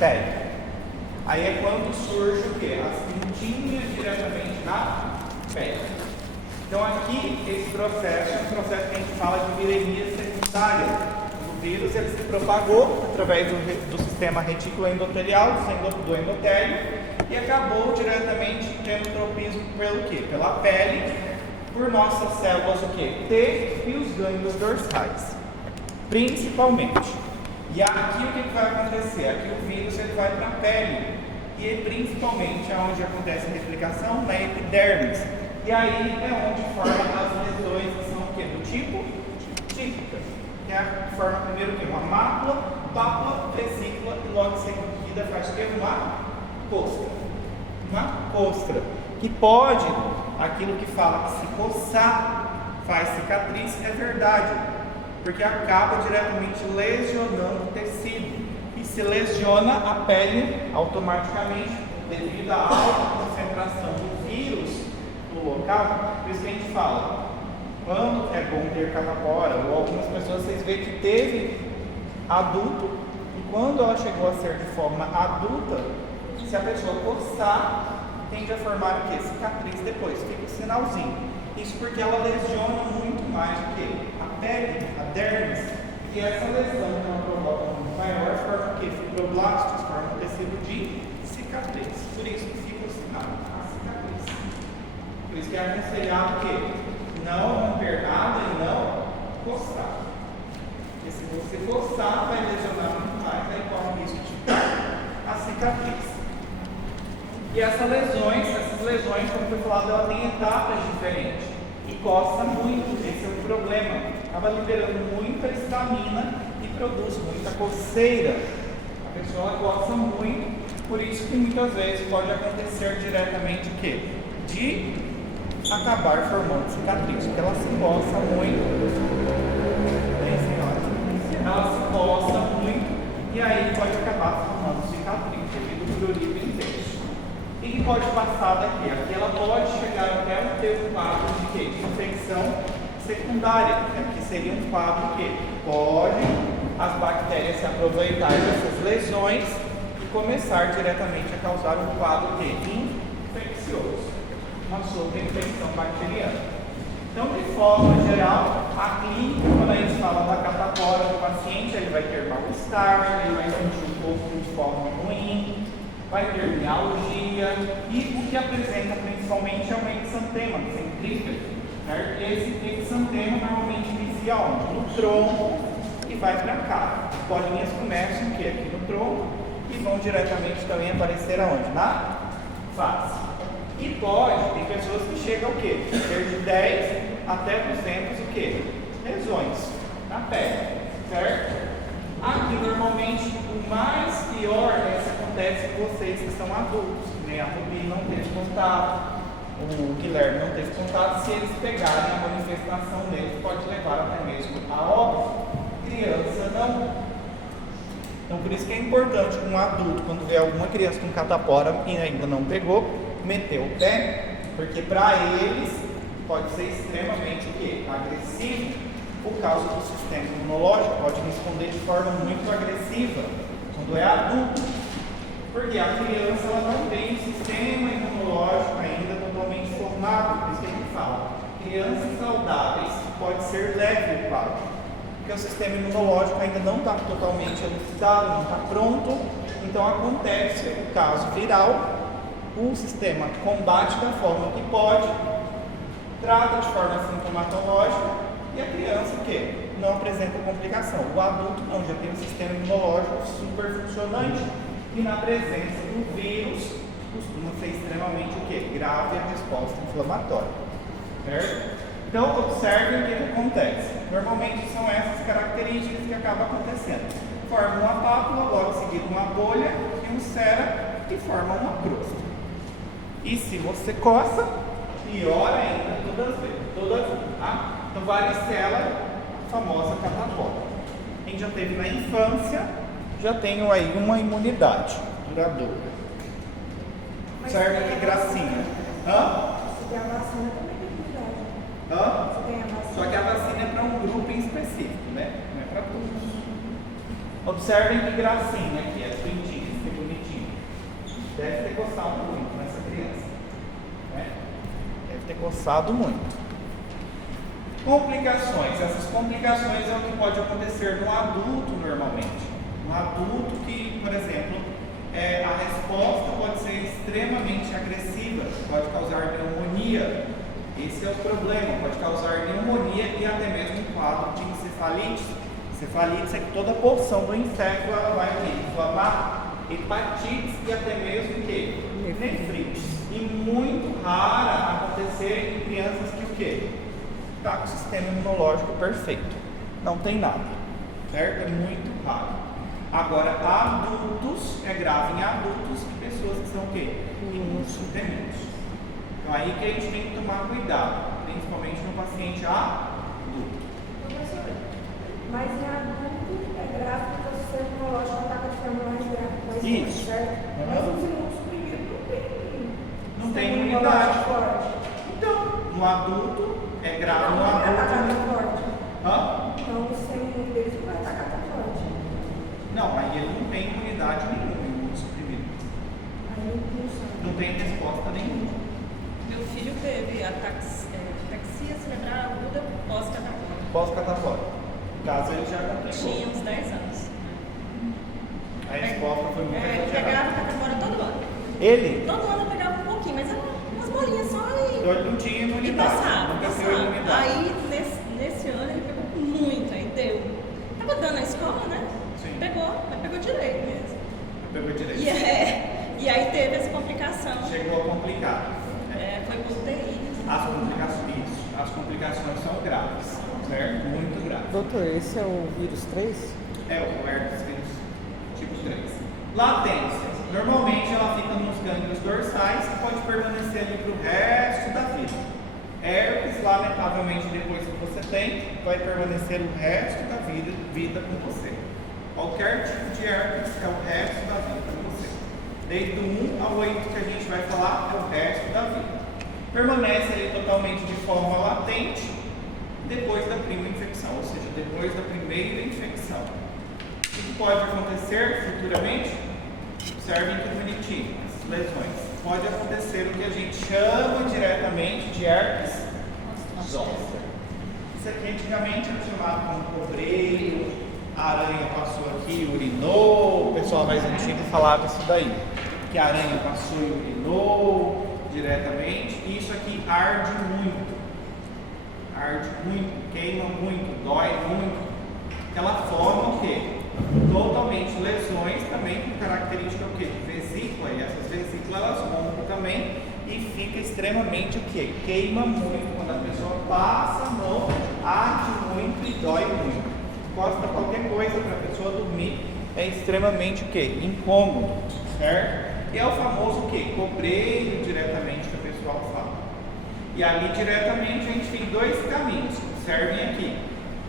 pele. Aí é quando surge o quê? As pintinhas diretamente na pele. Então aqui, esse processo é um processo que a gente fala de viremia secundária. O vírus ele se propagou através do sistema retículo endotelial, do endotélio, e acabou diretamente tendo tropismo pelo quê? Pela pele, por nossas células o quê? T e os gânglios dorsais, principalmente. E aqui o que vai acontecer? Aqui o vírus ele vai para a pele, e principalmente onde acontece a replicação, na epidermis. E aí é onde forma as lesões que são o quê? Do tipo típica. Que é a forma primeiro que uma mácula, pápula, vesícula e logo em seguida faz o quê? Uma costra. Uma costra. Que pode, aquilo que fala que se coçar faz cicatriz, é verdade. Porque acaba diretamente lesionando o tecido. E se lesiona a pele automaticamente devido à alta concentração do vírus no local. Por isso que a gente fala, quando é bom ter catapora, ou algumas pessoas vocês veem que teve adulto, e quando ela chegou a ser de forma adulta, se a pessoa coçar, tende a formar o quê? Cicatriz depois, fica o sinalzinho. Isso porque ela lesiona muito mais do que a pele, a dermis, e essa lesão que ela provoca muito maior forma o quê? Fibroblastos, forma um tecido de cicatriz. Por isso que fica o sinal, a cicatriz. Por isso que é aconselhado o quê? Não romper nada e não coçar. Porque se você coçar, vai lesionar muito mais, aí corre o risco de ficar a cicatriz. E essas lesões, como foi falado, ela tem etapas diferentes. E coça muito, esse é o problema. Acaba liberando muita histamina e produz muita coceira. A pessoa coça muito, por isso que muitas vezes pode acontecer diretamente o quê? De acabar formando cicatriz, porque ela se coça muito. Bem, senhora? Ela se coça muito e aí pode acabar formando cicatriz devido ao prurido intenso. E que pode passar daqui? Aqui ela pode chegar até ter um quadro de quê? De infecção secundária, que seria um quadro que pode as bactérias se aproveitar dessas lesões e começar diretamente a causar um quadro infeccioso, uma sobreinfecção bacteriana. Então, de forma geral, a clínica, quando a gente fala da catapora do paciente, ele vai ter mal-estar, ele vai sentir um pouco de forma ruim, vai ter mialgia, e o que apresenta principalmente é o exantema centrífugo. Esse exantema normalmente inicia onde? No tronco e vai para cá. As bolinhas começam o quê? Aqui no tronco e vão diretamente também aparecer aonde? Na face. E pode, tem pessoas que chegam o quê? Ter de 10 até 200 o quê? Lesões na pele, certo? Aqui normalmente o mais pior é se acontece com vocês que são adultos, né? A Rubi não teve contato, o Guilherme não teve contato. Se eles pegarem a manifestação deles, pode levar até mesmo a óbito. Criança não. Então por isso que é importante um adulto, quando vê alguma criança com catapora e ainda não pegou, meter o pé, porque para eles pode ser extremamente o quê? Agressivo, por causa do sistema imunológico, pode responder de forma muito agressiva quando é adulto, porque a criança ela não tem um sistema imunológico ainda totalmente formado. Por isso que a gente fala, crianças saudáveis pode ser leve o quadro, porque o sistema imunológico ainda não está totalmente elucidado, não está pronto. Então acontece o caso viral, o sistema combate da forma que pode, trata de forma sintomatológica, e a criança o quê? Não apresenta complicação. O adulto não, já tem um sistema imunológico super funcionante, e na presença do vírus costuma ser extremamente o quê? Grave a resposta inflamatória, certo? Então observem o que acontece. Normalmente são essas características que acabam acontecendo. Forma uma pápula, logo em seguida uma bolha e um cera, que forma uma crosta. E se você coça, pior ainda, todas as vezes, tá? Então, varicela, a famosa catapora. Quem já teve na infância, já tem aí uma imunidade duradoura. Certo? Que gracinha. Se tem a vacina, também tem imunidade. Se tem a vacina. Só que a vacina é para um grupo em específico, né? Não é para todos. Observem que gracinha aqui, as pintinhas. coçado muito nessa criança. Né? Deve ter coçado muito. Complicações. Essas complicações é o que pode acontecer no adulto normalmente. Um adulto que, por exemplo, a resposta pode ser extremamente agressiva, pode causar pneumonia. Esse é o problema, pode causar pneumonia e até mesmo um quadro de encefalite. Encefalite é que toda a porção do encéfalo ela vai inflamar, hepatites e até mesmo nefrite. E muito rara acontecer em crianças que o quê? Está com o sistema imunológico perfeito. Não tem nada, certo? É muito raro. Agora, adultos, é grave em adultos e pessoas que são o quê? Imunossuprimidos. Então, aí que a gente tem que tomar cuidado, principalmente no paciente adulto. Professor, mas em adulto é grave porque o sistema imunológico ataca de forma mais grave. Isso. Certo? Mas os imunossuprimidos não tem imunidade forte. Então, no adulto, é grave no adulto. Forte. Hã? Então, o sistema imunológico deles não vai atacar tão forte. Não, aí ele não tem imunidade nenhuma, imunossuprimido. Não tem resposta nenhuma. Meu filho teve ataxia cerebral aguda pós-catapora. Pós-catapora. No caso, ele já complicou. Tinha uns 10 anos. A resposta foi muito exagerada. Pegava catapora todo ano. Ele? Todo ano eu pegava um pouquinho, mas eram umas bolinhas só e... Ele não tinha E imunidade. passava. Nunca teve imunidade. Aí, nesse ano, ele pegou muito, aí deu. Tava dando a escola, né? Sim. Pegou direito mesmo. Pegou direito. E aí teve essa complicação. Chegou a complicar. Foi por UTI. As complicações são graves, certo? Muito graves. Doutor, esse é o vírus 3? É o herpes vírus tipo 3. Latência. Normalmente ela fica nos gânglios dorsais e pode permanecer ali para o resto da vida. Herpes, lamentavelmente, depois que você tem, vai permanecer o resto da vida com você. Qualquer tipo de herpes é o resto da vida com você. Desde o 1 ao 8 que a gente vai falar, é o resto da vida. Permanece ali totalmente de forma latente depois da primeira infecção, ou seja, depois da primeira infecção. O que pode acontecer futuramente? Observem que bonitinho, as lesões. Pode acontecer o que a gente chama diretamente de herpes zoster. Isso aqui antigamente era chamado como cobreiro, a aranha passou aqui e urinou, o pessoal mais antigo falava isso daí, que a aranha passou e urinou diretamente, e isso aqui arde muito, queima muito, dói muito. Ela forma o quê? Totalmente lesões também com característica o quê? De vesícula, e essas vesículas elas rompem também e fica extremamente o quê? Queima muito, quando a pessoa passa a mão, arde muito e dói muito. Encosta qualquer coisa para a pessoa dormir, é extremamente o quê? Incômodo, certo? E é o famoso o quê? Cobreiro diretamente que o pessoal fala. E ali diretamente a gente tem dois caminhos, observem aqui.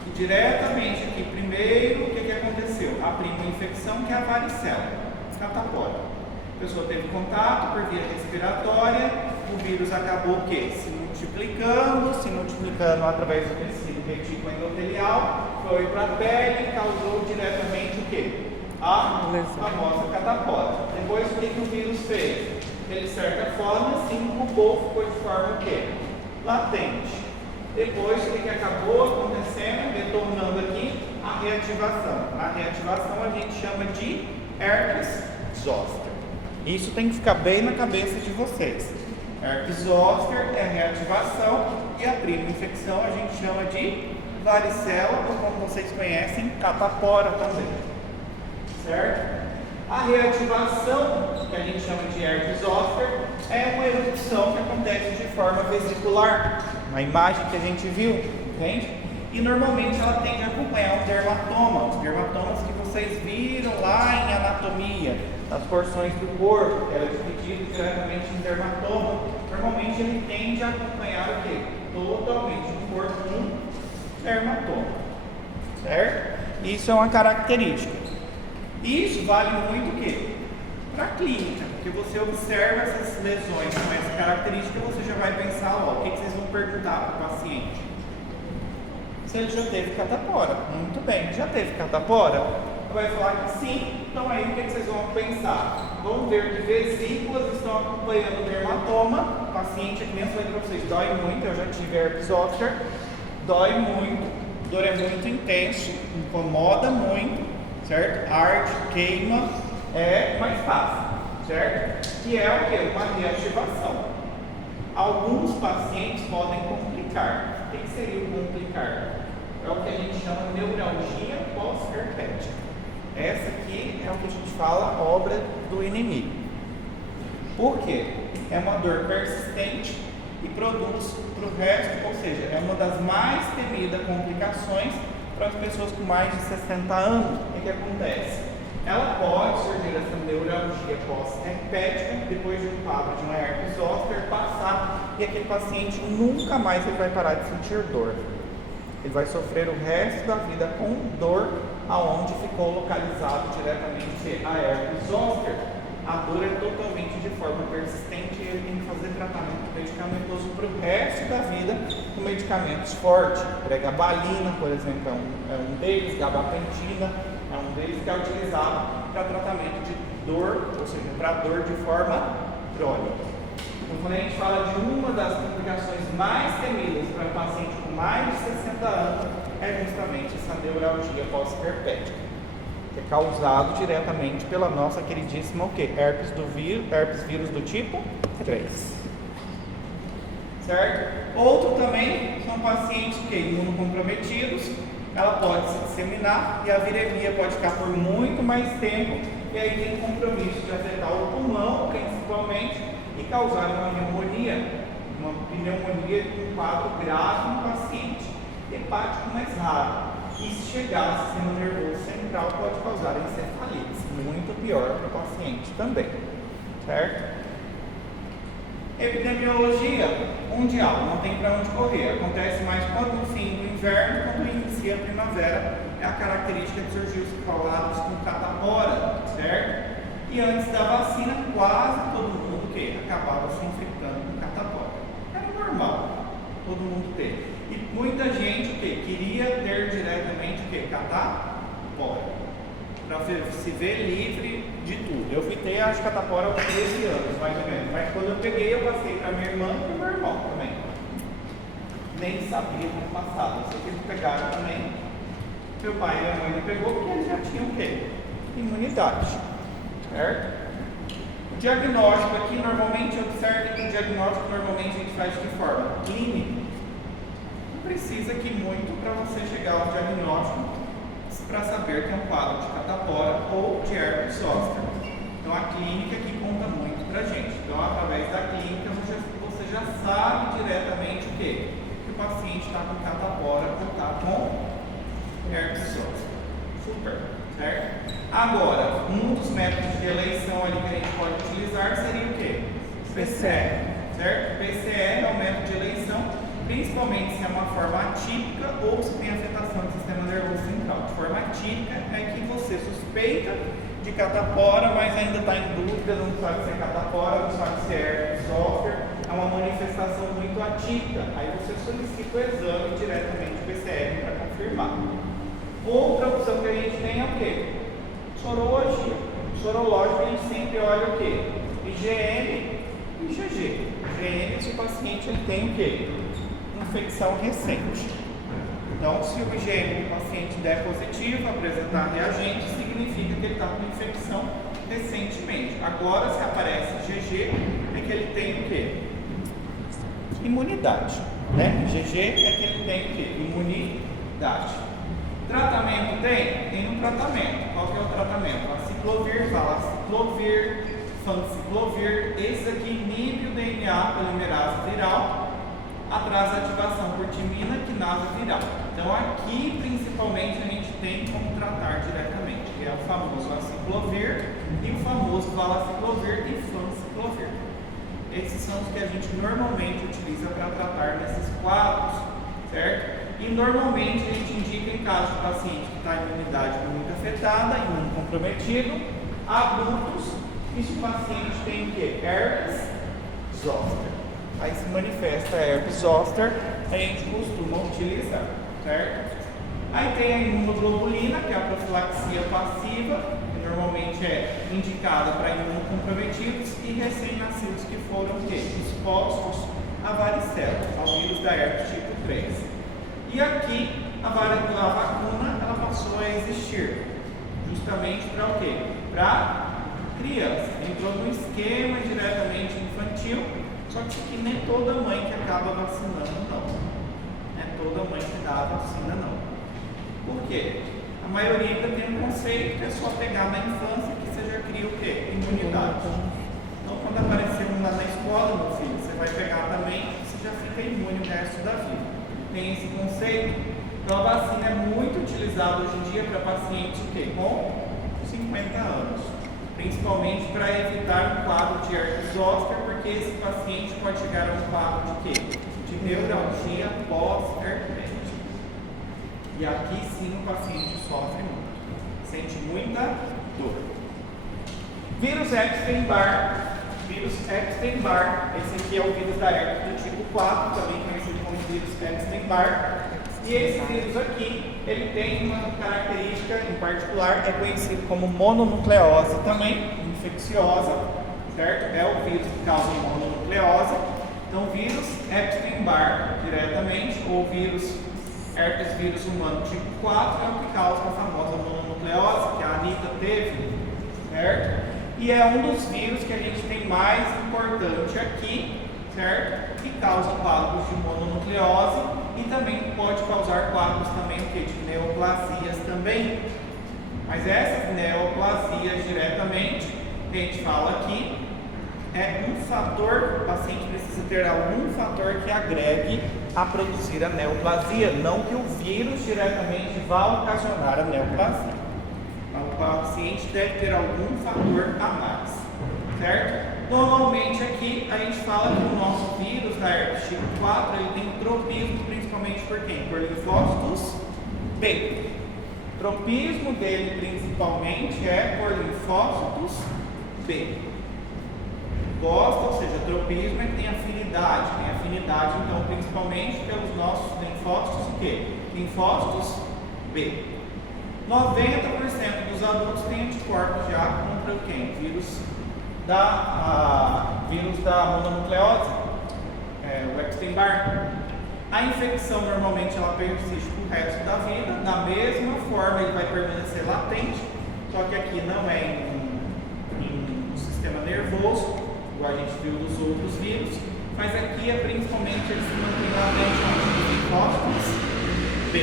E diretamente aqui, primeiro, o que aconteceu? A primeira infecção, que é a varicela, catapora. A pessoa teve contato por via respiratória, o vírus acabou o quê? Se multiplicando através do tecido retículo endotelial, foi para a pele e causou diretamente o quê? A famosa catapora. Depois o que o vírus fez? Ele, de certa forma, se incubou, ficou de forma o quê? Latente. Depois o que acabou acontecendo, retornando aqui, a reativação. A reativação a gente chama de herpes zoster. Isso tem que ficar bem na cabeça de vocês. Herpes zoster é a reativação e a prima infecção a gente chama de varicela, ou como vocês conhecem, catapora também. Certo? A reativação, que a gente chama de herpes zoster, é uma erupção que acontece de forma vesicular. Uma imagem que a gente viu, entende? E normalmente ela tende a acompanhar um dermatoma, os dermatomas que vocês viram lá em anatomia, das porções do corpo, que era dividido diretamente em dermatoma. Normalmente ele tende a acompanhar o quê? Totalmente o corpo um dermatoma, certo? Isso é uma característica. Isso vale muito o quê? Para a clínica, porque você observa essas lesões com essa característica, você já vai pensar, ó, o que vocês vão perguntar para o paciente? Se ele já teve catapora. Muito bem, já teve catapora? Vai falar que sim, então aí o que vocês vão pensar? vão ver que vesículas estão acompanhando o dermatoma. O paciente, aqui mesmo, falei para vocês, dói muito. Eu já tive herpes zoster, dói muito, dor é muito intenso, incomoda muito, certo? Arde, queima, é mais fácil, certo? Que é o que? Uma reativação. Alguns pacientes podem complicar. O que seria o complicar? É o que a gente chama de neuralgia pós-herpética. Essa aqui é o que a gente fala obra do inimigo. Por quê? É uma dor persistente e produz para o resto, ou seja, é uma das mais temidas complicações para as pessoas com mais de 60 anos. O que acontece? Ela pode surgir essa neuralgia pós-herpética depois de um quadro de uma herpes zoster passar e aquele paciente nunca mais ele vai parar de sentir dor. Ele vai sofrer o resto da vida com dor aonde ficou localizado diretamente a herpes zoster. A dor é totalmente de forma persistente e ele tem que fazer tratamento medicamentoso para o resto da vida com medicamentos fortes. Pregabalina, por exemplo, é um deles, gabapentina, é um deles que é utilizado para tratamento de dor, ou seja, para dor de forma crônica. Então, quando a gente fala de uma das complicações mais temidas para paciente com mais de 60 anos, é justamente essa neuralgia pós-herpética, que é causado diretamente pela nossa queridíssima o quê? Herpes vírus do tipo 3. Certo? Outro também são pacientes que imunocomprometidos, ela pode se disseminar e a viremia pode ficar por muito mais tempo e aí tem compromisso de afetar o pulmão principalmente e causar uma pneumonia com um quadro grave no paciente, hepático mais raro. E se chegar ao sistema nervoso central pode causar encefalite, muito pior para o paciente também, certo? Epidemiologia mundial, não tem para onde correr, acontece mais quando no fim do inverno, quando inicia a primavera, é a característica de surgir os colados com catapora, certo? E antes da vacina, quase todo mundo que acabava se infectando com catapora. Era normal, todo mundo ter. E muita gente que queria ter diretamente o que? Catapora. Para se ver livre de tudo. Eu fui ter a catapora há 13 anos, mais ou menos. Mas quando eu peguei, eu passei para minha irmã e para o meu irmão também. Nem sabia no passado. Eu sei que eles pegaram também. Meu pai e minha mãe não pegou porque eles já tinham o quê? Imunidade. Certo? O diagnóstico aqui, normalmente, observe que o diagnóstico normalmente a gente faz de que forma? Clínico. Não precisa aqui muito para você chegar ao diagnóstico para saber que é um quadro de catapora ou de herpes zoster. Então a clínica aqui conta muito para a gente. Então através da clínica você já sabe diretamente o quê? Que o paciente está com catapora ou está com herpes zoster. Super, certo? Agora, um dos métodos de eleição ali que a gente pode utilizar seria o quê? PCR, certo? PCR é o método de eleição, principalmente se é uma forma atípica ou se tem afetação do sistema nervoso central. De forma atípica é que você suspeita de catapora, mas ainda está em dúvida, não sabe se é catapora, não sabe se é herpes zoster, é uma manifestação muito atípica. Aí você solicita o exame diretamente do PCR para confirmar. Outra opção que a gente tem é o quê? Sorologia. Sorológico a gente sempre olha o quê? IgM e IgG. IgM, se o paciente ele tem o quê? Infecção recente. Então, se o IgM do paciente der positivo, apresentar reagente, significa que ele está com infecção recentemente. Agora, se aparece IgG, é que ele tem o quê? Imunidade. Né? IgG é que ele tem o quê? Imunidade. Tratamento tem? Tem um tratamento. Qual que é o tratamento? Aciclovir, valaciclovir, fanciclovir. Esse aqui inibe o DNA polimerase viral, atrasa a ativação por timina, quinase viral. Então aqui principalmente a gente tem como tratar diretamente, que é o famoso aciclovir e o famoso valaciclovir e fanciclovir. Esses são os que a gente normalmente utiliza para tratar nesses quadros, certo? E normalmente a gente indica em caso de paciente que está em imunidade muito afetada, imunocomprometido, adultos, e se o paciente tem o quê? Herpes zoster. Aí se manifesta a herpes zoster, a gente costuma utilizar, certo? Aí tem a imunoglobulina, que é a profilaxia passiva, que normalmente é indicada para imunocomprometidos e recém-nascidos que foram expostos à varicela, ao vírus da herpes tipo 3. E aqui a vacuna ela passou a existir justamente para o quê? Para criança. Entrou no esquema diretamente infantil, só que nem toda mãe que acaba vacinando não. Não é toda mãe que dá a vacina não. Por quê? A maioria ainda tem um conceito que é só pegar na infância que você já cria o quê? Imunidade. Então quando aparecer um lá na escola, meu filho, você vai pegar também, você já fica imune o resto da vida. Tem esse conceito. Então a vacina é muito utilizada hoje em dia para pacientes o quê? Com 50 anos. Principalmente para evitar um quadro de herpes zoster, porque esse paciente pode chegar a um quadro de quê? De neuralgia pós-herpética. E aqui sim o paciente sofre muito, sente muita dor. Vírus Epstein-Barr. Vírus Epstein-Barr, esse aqui é o vírus da herpes do tipo 4, também conhecido como vírus Epstein-Barr. E esse vírus aqui, ele tem uma característica em particular, é conhecido como mononucleose também, infecciosa, certo? É o vírus que causa mononucleose. Então, vírus Epstein-Barr diretamente, ou herpes vírus humano tipo 4, é o que causa a famosa mononucleose, que a Anitta teve, certo? E é um dos vírus que a gente tem mais importante aqui, certo? Que causa quadros de mononucleose e também pode causar quadros também de neoplasias também. Mas essas neoplasias diretamente, que a gente fala aqui, é um fator, o paciente precisa ter algum fator que agregue a produzir a neoplasia, não que o vírus diretamente vá ocasionar a neoplasia. O paciente deve ter algum fator a mais, certo? Normalmente aqui a gente fala que o nosso vírus da herpes tipo 4 ele tem tropismo principalmente por quem? Por linfócitos B. O tropismo dele principalmente é por linfócitos B. Gosta, ou seja, tropismo é que tem afinidade então principalmente pelos nossos linfócitos o quê? Linfócitos B. 90% dos adultos têm anticorpos já contra quem? Vírus da mononucleose, o Epstein-Barr. A infecção normalmente ela persiste pro resto da vida, da mesma forma ele vai permanecer latente, só que aqui não é em sistema nervoso, igual a gente viu nos outros vírus, mas aqui é principalmente ele se mantém latente nos linfócitos B.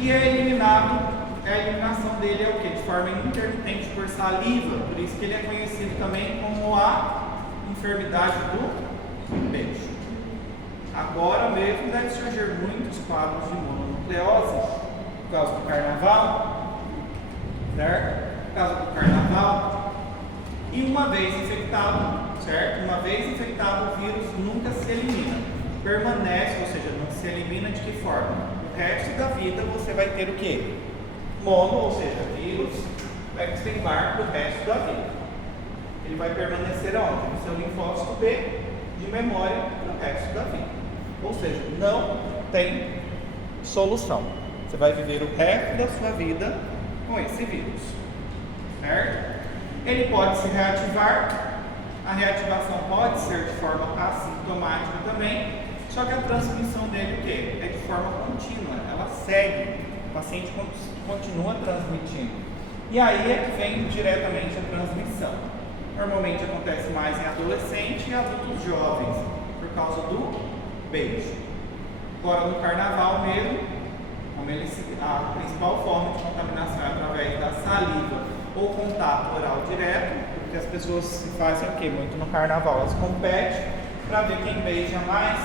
E é eliminado. A eliminação dele é o que? De forma intermitente por saliva, por isso que ele é conhecido também como a enfermidade do beijo. Agora mesmo deve surgir muitos quadros de mononucleose por causa do carnaval, certo? Por causa do carnaval. E uma vez infectado, certo? Uma vez infectado, o vírus nunca se elimina, permanece, ou seja, não se elimina de que forma? O resto da vida você vai ter o quê? Mono, ou seja, vírus Epstein-Barr para o resto da vida. Ele vai permanecer onde? No seu linfócito B de memória para o resto da vida. Ou seja, não tem solução. Você vai viver o resto da sua vida com esse vírus. Certo? Ele pode se reativar. A reativação pode ser de forma assintomática também. Só que a transmissão dele o quê? É de forma contínua. Ela segue. O paciente continua transmitindo. E aí é que vem diretamente a transmissão. Normalmente acontece mais em adolescente e adultos jovens, por causa do beijo. Agora no carnaval mesmo, a principal forma de contaminação é através da saliva ou contato oral direto, porque as pessoas se fazem o quê? Muito no carnaval, elas competem para ver quem beija mais.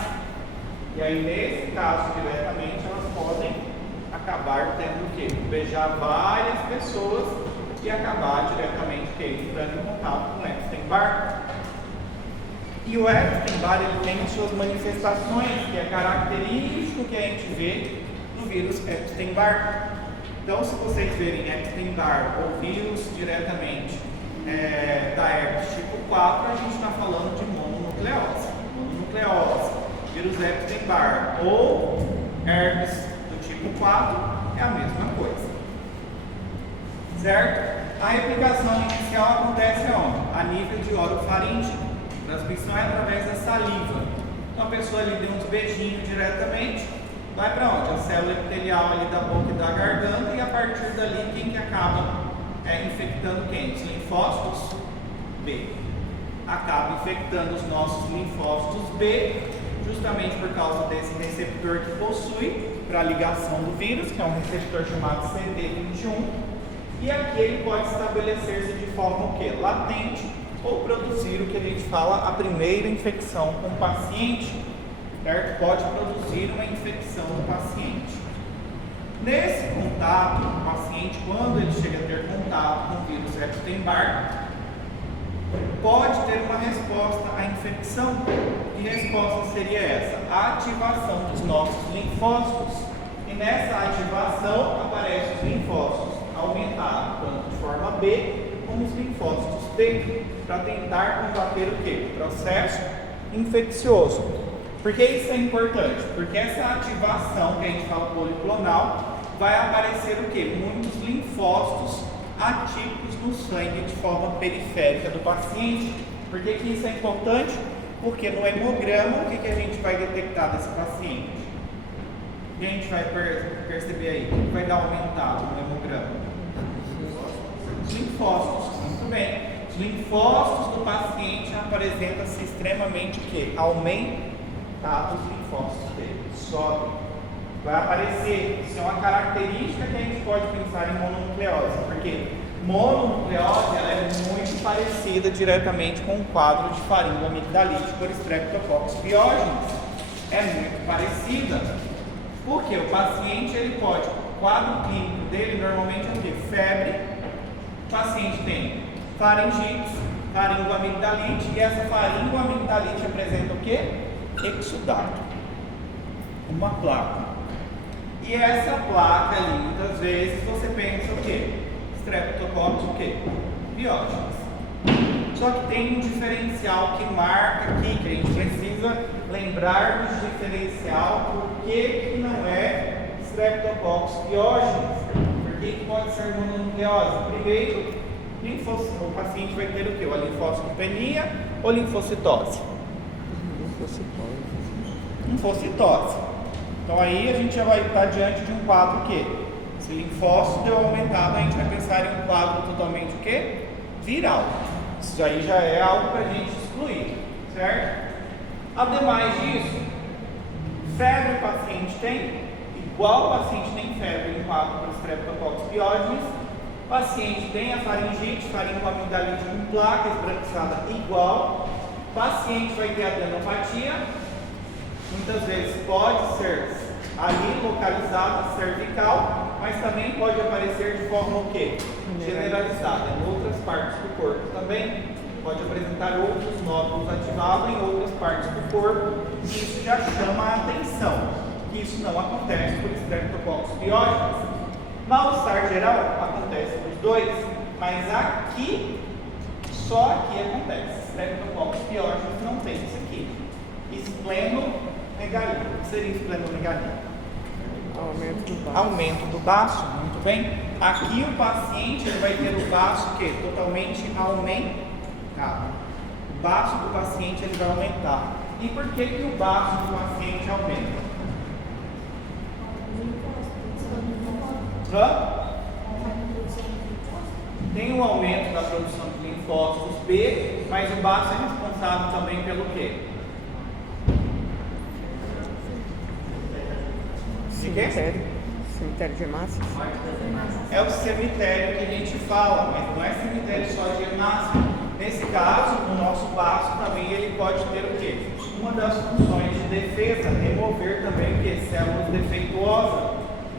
E aí nesse caso diretamente elas podem acabar tendo o quê? Beijar várias pessoas e acabar diretamente entrando em contato com o Epstein-Barr. E o Epstein-Barr ele tem suas manifestações, que é característico que a gente vê no vírus Epstein-Barr. Então, se vocês verem Epstein-Barr ou vírus diretamente da herpes tipo 4, a gente está falando de mononucleose. Mononucleose, vírus Epstein-Barr ou herpes do tipo 4 é a mesma coisa. Certo? A replicação inicial acontece aonde? A nível de orofaringe. Transmissão é através da saliva. Então a pessoa ali deu uns beijinhos diretamente, vai para onde? A célula epitelial ali da boca e da garganta, e a partir dali quem que acaba infectando quem? Os linfócitos B. Acaba infectando os nossos linfócitos B, justamente por causa desse receptor que possui para a ligação do vírus, que é um receptor chamado CD21, e aqui ele pode estabelecer-se de forma o quê? Latente, ou produzir o que a gente fala a primeira infecção com o paciente, certo? Pode produzir uma infecção no paciente. Nesse contato, o paciente, quando ele chega a ter contato com o vírus Epstein-Barr, pode ter uma resposta à infecção. Que resposta seria essa? A ativação dos nossos linfócitos. E nessa ativação aparecem os linfócitos aumentados, tanto de forma B como os linfócitos T, para tentar combater o quê? O processo infeccioso. Por que isso é importante? Porque essa ativação que a gente fala policlonal vai aparecer o quê? Muitos linfócitos atípicos no sangue de forma periférica do paciente. Por que isso é importante? Porque no hemograma, o que a gente vai detectar desse paciente? O que a gente vai perceber aí? O que vai dar aumentado no hemograma? Os linfócitos, muito bem. Os linfócitos do paciente apresentam-se extremamente o quê? Aumentados os linfócitos dele. Sobe. Vai aparecer, isso é uma característica que a gente pode pensar em mononucleose, porque mononucleose ela é muito parecida diretamente com o quadro de faringoamigdalite por Streptococcus pyogenes. É muito parecida, porque o paciente ele pode, o quadro clínico dele normalmente é o quê? Febre, o paciente tem faringite, faringoamigdalite, e essa faringoamigdalite apresenta o quê? Exudato, uma placa. E essa placa ali, muitas vezes, você pensa o quê? Streptococcus o quê? Pyogenes. Só que tem um diferencial que marca aqui, que a gente precisa lembrar do diferencial, por que não é Streptococcus pyogenes? Por que pode ser mononucleose? Primeiro, o paciente vai ter o quê? A linfocitopenia ou linfocitose? Linfocitose. Então aí a gente já vai estar diante de um quadro que, se linfócito deu aumentado, a gente vai pensar em um quadro totalmente o quê? Viral. Isso aí já é algo para a gente excluir, certo? Ademais disso, febre o paciente tem, igual o paciente tem febre em quadro para Streptococcus pyogenes, o paciente tem a faringite, faringoamigdalite com placa esbranquiçada igual, o paciente vai ter adenopatia, muitas vezes pode ser ali localizada cervical, mas também pode aparecer de forma o quê? Generalizada em outras partes do corpo também. Pode apresentar outros nódulos ativados em outras partes do corpo, e isso já chama a atenção, que isso não acontece por Streptococcus pyogenes. Mal-estar geral acontece nos dois, mas aqui, só aqui acontece. Streptococcus pyogenes não tem isso aqui. Esplenomegalia. O que seria esplenomegalia? Aumento do baço, muito bem. Aqui o paciente ele vai ter o baço que totalmente aumentado. O baço do paciente ele vai aumentar. E por que o baço do paciente aumenta? Tem um aumento da produção de linfócitos B, mas o baço é responsável também pelo quê? Cemitério de hemácias. É o cemitério que a gente fala, mas não é cemitério só de hemácia. Nesse caso, o nosso baço também ele pode ter o quê? Uma das funções de defesa, remover também o quê? Células defeituosas.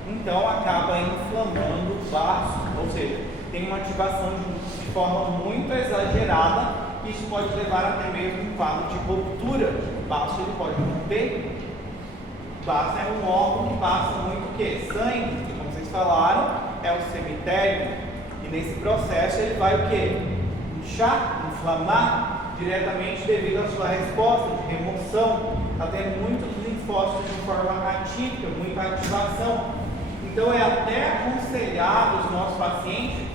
Então acaba inflamando o baço, ou seja, tem uma ativação de forma muito exagerada. Isso pode levar até mesmo um quadro de ruptura. O baço ele pode romper. O baço é um órgão que passa muito o quê? Sangue, que como vocês falaram, é o cemitério. E nesse processo ele vai o quê? Inchar, inflamar diretamente devido à sua resposta de remoção. Está tendo muitos linfócitos de forma atípica, muita ativação. Então é até aconselhado os nossos pacientes,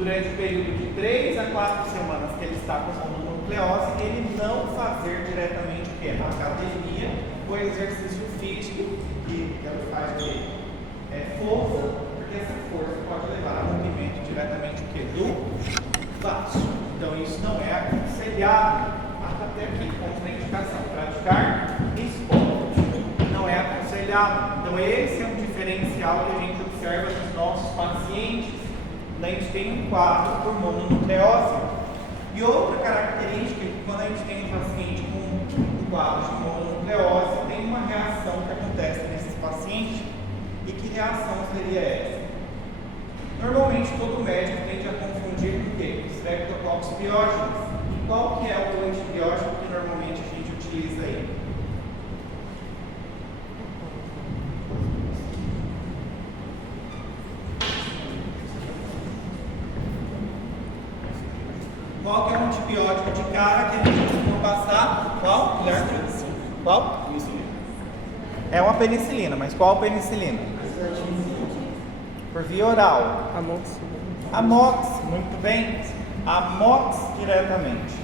durante o período de 3 a 4 semanas que ele está com mononucleose, ele não fazer diretamente o que? A academia ou exercício físico, que ela faz de força, porque essa força pode levar a rompimento diretamente o que? Do vaso. Então isso não é aconselhado. Até aqui, contraindicação, praticar esporte não é aconselhado. Então esse é um diferencial que a gente observa nos nossos pacientes quando a gente tem um quadro por mononucleose. E outra característica, quando a gente tem um paciente com um quadro de mononucleose, tem uma reação que acontece nesses pacientes. E que reação seria essa? Normalmente todo médico tende a confundir com o quê? Streptococcus pyogenes. E qual que é o antibiótico que normalmente a gente utiliza aí? Qual que é o antibiótico de cara que a gente costuma passar? Qual? Qual? É uma penicilina, mas qual penicilina? Por via oral. Amox, muito bem. Amox diretamente.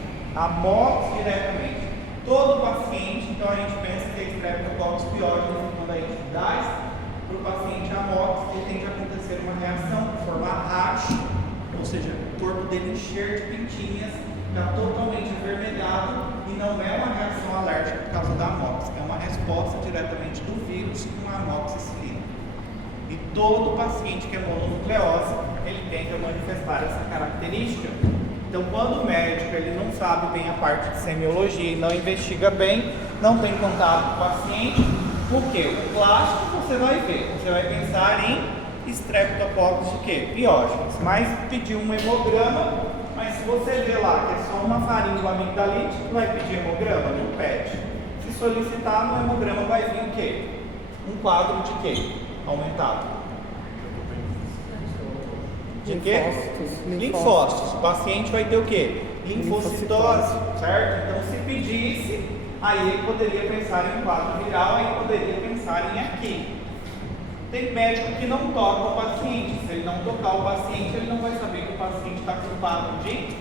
Todo paciente, então a gente pensa que é Streptococcus pyogenes, quando a gente dá para o paciente Amox, ele tende a acontecer uma reação, formar racha, ou seja, o corpo dele encher de pintinhas, está totalmente avermelhado e não é uma reação alérgica por causa da Amox, é uma resposta diretamente do vírus com a amoxicilina. E todo paciente que é mononucleose, ele tende a manifestar essa característica. Então, quando o médico ele não sabe bem a parte de semiologia e não investiga bem, não tem contato com o paciente, o que? O clássico você vai ver, você vai pensar em Streptococcus o quê? Pyogenes. Mas pedir um hemograma, mas se você vê lá que é só uma faringoamigdalite, vai pedir hemograma? Não pede. Se solicitar no hemograma vai vir o quê? Um quadro de quê? Aumentado. De quê? Linfócitos. O paciente vai ter o quê? Linfocitose, certo? Então se pedisse, aí ele poderia pensar em um quadro viral, aí poderia pensar em aqui. Tem médico que não toca o paciente. Se ele não tocar o paciente, ele não vai saber que o paciente está com quadro de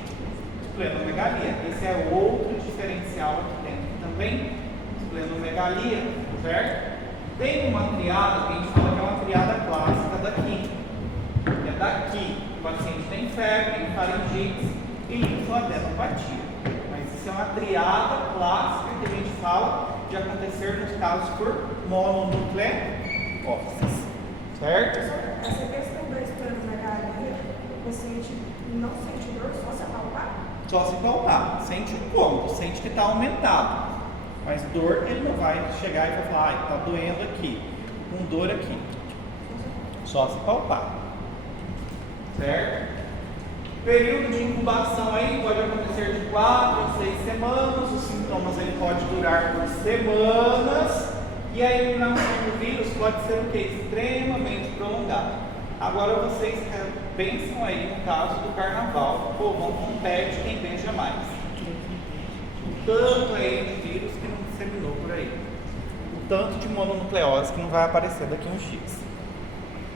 esplenomegalia. Esse é outro diferencial aqui dentro também. Esplenomegalia, certo? Tem uma triada que a gente fala que é uma triada clássica daqui. É daqui. O paciente tem febre, faringite e linfoadenopatia. Mas isso é uma triada clássica que a gente fala de acontecer nos casos por mononucleose. Certo? Essa questão da esplenomegalia, o paciente não sente dor, só se apalpar? Só se palpar. Sente o cômodo, sente que está aumentado. Mas dor, ele não vai chegar e vai falar, está doendo aqui, com dor aqui. Só se palpar. Certo? Período de incubação aí pode acontecer de 4 a 6 semanas. Os sintomas ele pode durar por semanas. E a eliminação do vírus pode ser o quê? Extremamente prolongada. Agora vocês pensam aí no caso do carnaval. Pô, vamos com um pet quem beija mais. O tanto aí de vírus que não disseminou por aí. O tanto de mononucleose que não vai aparecer daqui a um X.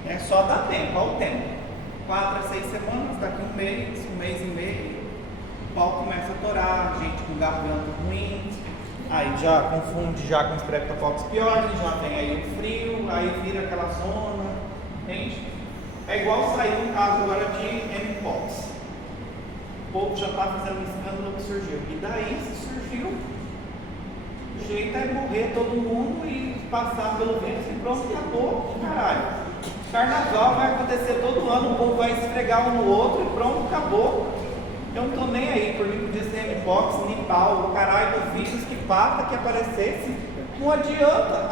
É só dar tempo, ao tempo. 4 a 6 semanas, daqui um mês e meio, o pau começa a torar, gente com garganta ruim. Aí já confunde já com Streptococcus pyogenes, já tem aí o frio, aí vira aquela zona, entende? É igual sair um caso agora de Mpox. O povo já está fazendo um escândalo que surgiu. E daí, se surgiu, o jeito é morrer todo mundo e passar pelo vírus e pronto, acabou, caralho. Carnaval vai acontecer todo ano, o povo vai esfregar um no outro e pronto, acabou. Eu não estou nem aí, por mim podia ser Mpox, Nipal, o caralho do vírus que pata que aparecesse. Não adianta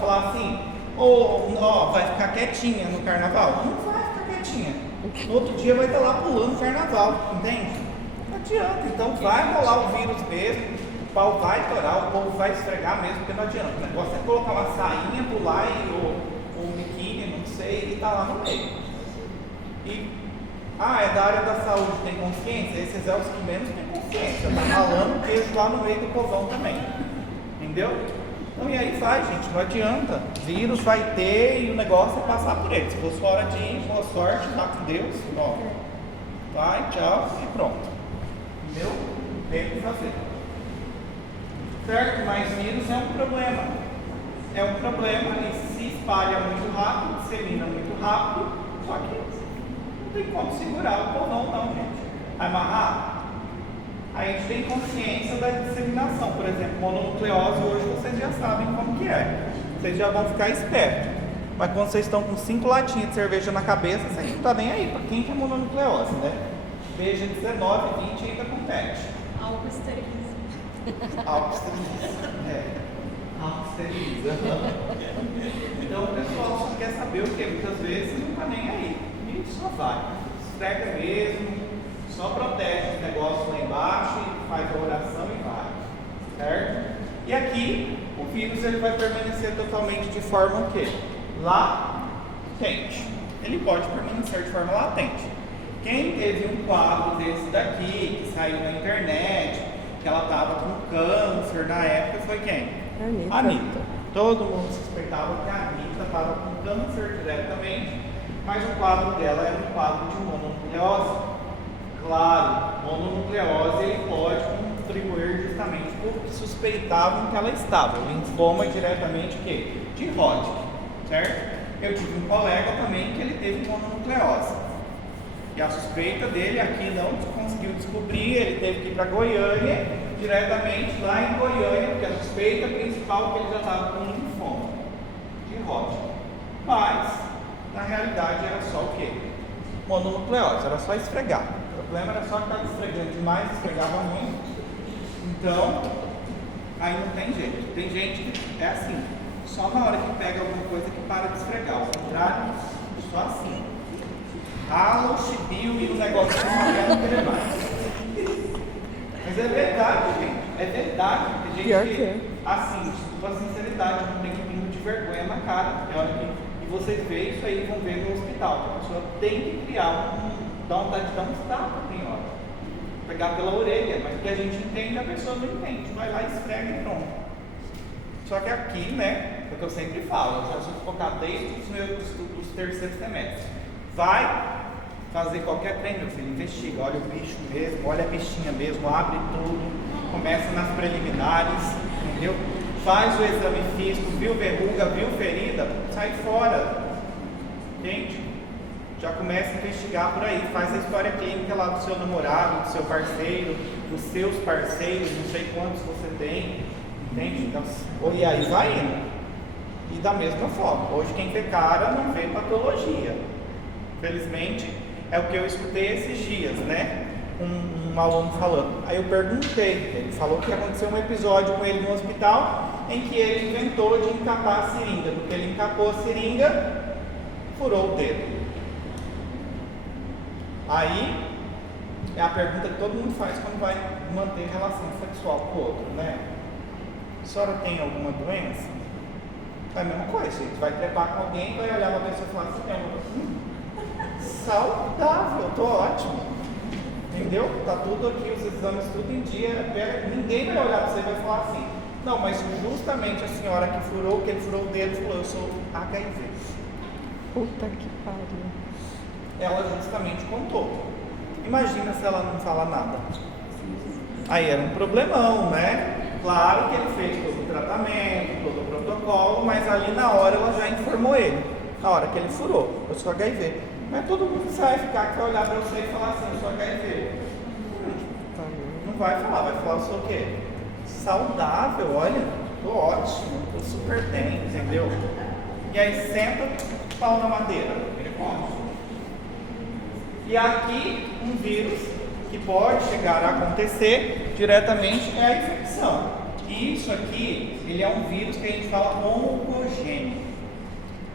falar assim, ó, vai ficar quietinha no carnaval. Não vai ficar quietinha. No outro dia vai estar lá pulando o carnaval, entende? Não adianta, então vai rolar o vírus mesmo, o pau vai torar, o povo vai esfregar mesmo, porque não adianta. O negócio é colocar uma sainha, pular ou um biquíni, não sei, e tá lá no meio. É da área da saúde, tem consciência? Esses é os que menos têm consciência. Tá ralando o queijo lá no meio do povão também. Entendeu? Então, e aí vai, gente, não adianta. Vírus vai ter e o negócio é passar por ele. Se for hora de ir, boa sorte, tá com Deus. Ó. vai, tchau e pronto. Entendeu? Tem que fazer. Certo? Mas vírus é um problema. É um problema e se espalha muito rápido, dissemina muito rápido, só que não tem como segurar o povão não, gente. Amarrar. A gente tem consciência da disseminação. Por exemplo, mononucleose hoje vocês já sabem como que é. Vocês já vão ficar espertos. Mas quando vocês estão com 5 latinhas de cerveja na cabeça, vocês não estão nem aí para quem que é mononucleose, né? Veja 19, 20 ainda compete. Álcool esteriliza. Álcool esteriliza. Álcool esteriliza. Então o pessoal só quer saber o que? Muitas vezes não está nem aí. E só vai. Esfrega mesmo. Só protege os negócios lá embaixo e faz a oração e vai, certo? E aqui, o vírus ele vai permanecer totalmente de forma o quê? Latente. Ele pode permanecer de forma latente. Quem teve um quadro desse daqui, que saiu na internet, que ela estava com câncer na época, foi quem? Anitta. Todo mundo suspeitava que a Anitta estava com câncer diretamente, mas o quadro dela era um quadro de mononucleose. Claro, mononucleose ele pode contribuir justamente porque suspeitavam que ela estava. O linfoma diretamente que? De Hodgkin, certo? Eu tive um colega também que ele teve mononucleose. E a suspeita dele aqui não conseguiu descobrir, ele teve que ir para Goiânia, diretamente lá em Goiânia, porque a suspeita principal é que ele já estava com linfoma de Hodgkin. Mas, na realidade, era só o quê? Mononucleose, era só esfregar. O problema era só que estava esfregando demais, esfregava muito. Então, aí não tem jeito. Tem gente que é assim, só na hora que pega alguma coisa que para de esfregar. Ao contrário, só assim. Rala o chibio e o negócio não quer mais. Mas é verdade, gente. É verdade. Tem gente que, assim, com a sinceridade, não tem um pingo de vergonha na cara. É hora que vocês veem isso aí, vão ver no hospital. A pessoa tem que criar dá vontade de dar um tapa, tem hora. Pegar pela orelha, mas o que a gente entende, a pessoa não entende. Vai lá, esfrega e pronto. Só que aqui, né, é o que eu sempre falo, eu já sou focar desde os terceiros semestres. Vai fazer qualquer trem, meu filho, investiga, olha o bicho mesmo, olha a bichinha mesmo, abre tudo, começa nas preliminares, entendeu? Faz o exame físico, viu verruga, viu ferida, sai fora. Gente, já começa a investigar por aí, faz a história clínica lá do seu namorado, do seu parceiro, dos seus parceiros, não sei quantos você tem, entende? Então, e aí vai indo. E da mesma forma, hoje quem vê cara não vê patologia. Felizmente, é o que eu escutei esses dias, né? Um aluno falando. Aí eu perguntei, ele falou que aconteceu um episódio com ele no hospital em que ele inventou de encapar a seringa, porque ele encapou a seringa, furou o dedo. Aí, é a pergunta que todo mundo faz quando vai manter relação sexual com o outro, né? A senhora tem alguma doença? É a mesma coisa, gente. Vai trepar com alguém, vai olhar pra pessoa e falar assim, tem uma saudável, tô ótimo. Entendeu? Tá tudo aqui, os exames tudo em dia. Ninguém vai olhar pra você e vai falar assim, não, mas justamente a senhora que ele furou o dedo, falou, eu sou HIV. Puta que pariu. Ela justamente contou. Imagina se ela não fala nada. Aí era um problemão, né? Claro que ele fez todo o tratamento, todo o protocolo, mas ali na hora ela já informou ele. Na hora que ele furou, eu sou HIV. Mas todo mundo vai ficar que vai olhar pra você e falar assim, eu sou HIV. Não vai falar, eu sou o quê? Saudável, olha, tô ótimo, tô super bem, entendeu? E aí senta o pau na madeira, ele come. E aqui, um vírus que pode chegar a acontecer diretamente é a infecção. E isso aqui, ele é um vírus que a gente fala oncogênico.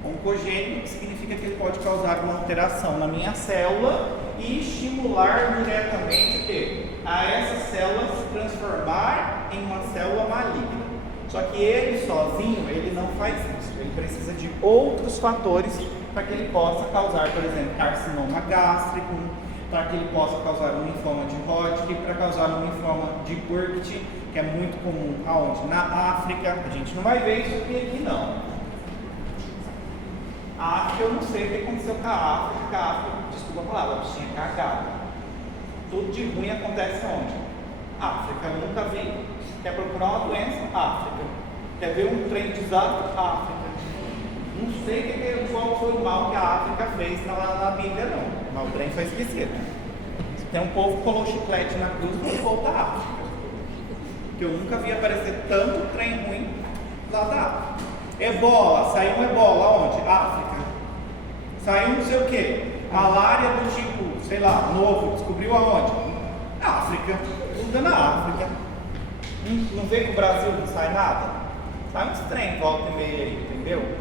Oncogênico significa que ele pode causar uma alteração na minha célula e estimular diretamente o quê? A essa célula se transformar em uma célula maligna. Só que ele sozinho, ele não faz isso. Ele precisa de outros fatores para que ele possa causar, por exemplo, carcinoma gástrico, para que ele possa causar um linfoma de Hodgkin, para causar um linfoma de Burkitt, que é muito comum aonde? Na África. A gente não vai ver isso aqui não. A África, eu não sei o que aconteceu com a África, desculpa a palavra, a bichinha cagada. Tudo de ruim acontece onde? África, eu nunca vi. Quer procurar uma doença? África. Quer ver um trem de desastre? África. Não sei qual foi o mal que a África fez na Bíblia, não. Mas o trem foi esquecido. Tem um povo que colou chiclete na cruz do povo da África. Que eu nunca vi aparecer tanto trem ruim lá da África. Ebola, saiu um ebola onde? África. Saiu não sei o que. Malária do tipo, sei lá, novo, descobriu aonde? África. Tudo na África. Não vê que o Brasil não sai nada? Sai uns trem, volta e meia aí, entendeu?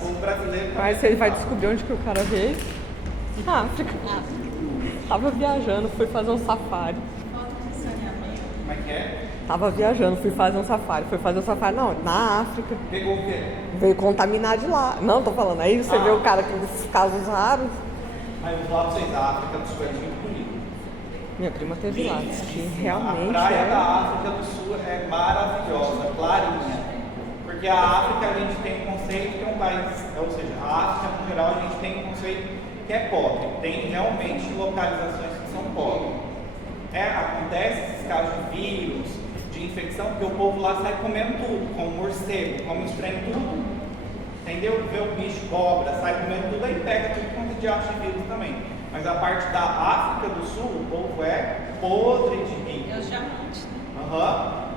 O brasileiro. Mas ele vai descobrir onde que o cara veio? Na África. Tava viajando, fui fazer um safari. Falta de saneamento. Como é que é? Tava viajando, fui fazer um safari. Fui fazer um safari, não, na África. Pegou o quê? Veio contaminar de lá. Não, tô falando. Aí você vê o cara com esses casos raros. Aí os lados da África do Sul é muito bonito. Minha prima teve lá. Que A realmente praia da é. África do Sul é maravilhosa, clarinha. Porque a África a gente tem um conceito que é um país, ou seja, a África no geral a gente tem um conceito que é pobre. Tem realmente localizações que são pobres. Acontece esses casos de vírus, de infecção, porque o povo lá sai comendo tudo, como morcego, come os trem tudo. Entendeu? Vê o bicho, cobra, sai comendo tudo, aí pega tudo quanto de acha de vírus também. Mas a parte da África do Sul, o povo é podre de rico. É os diamantes, né?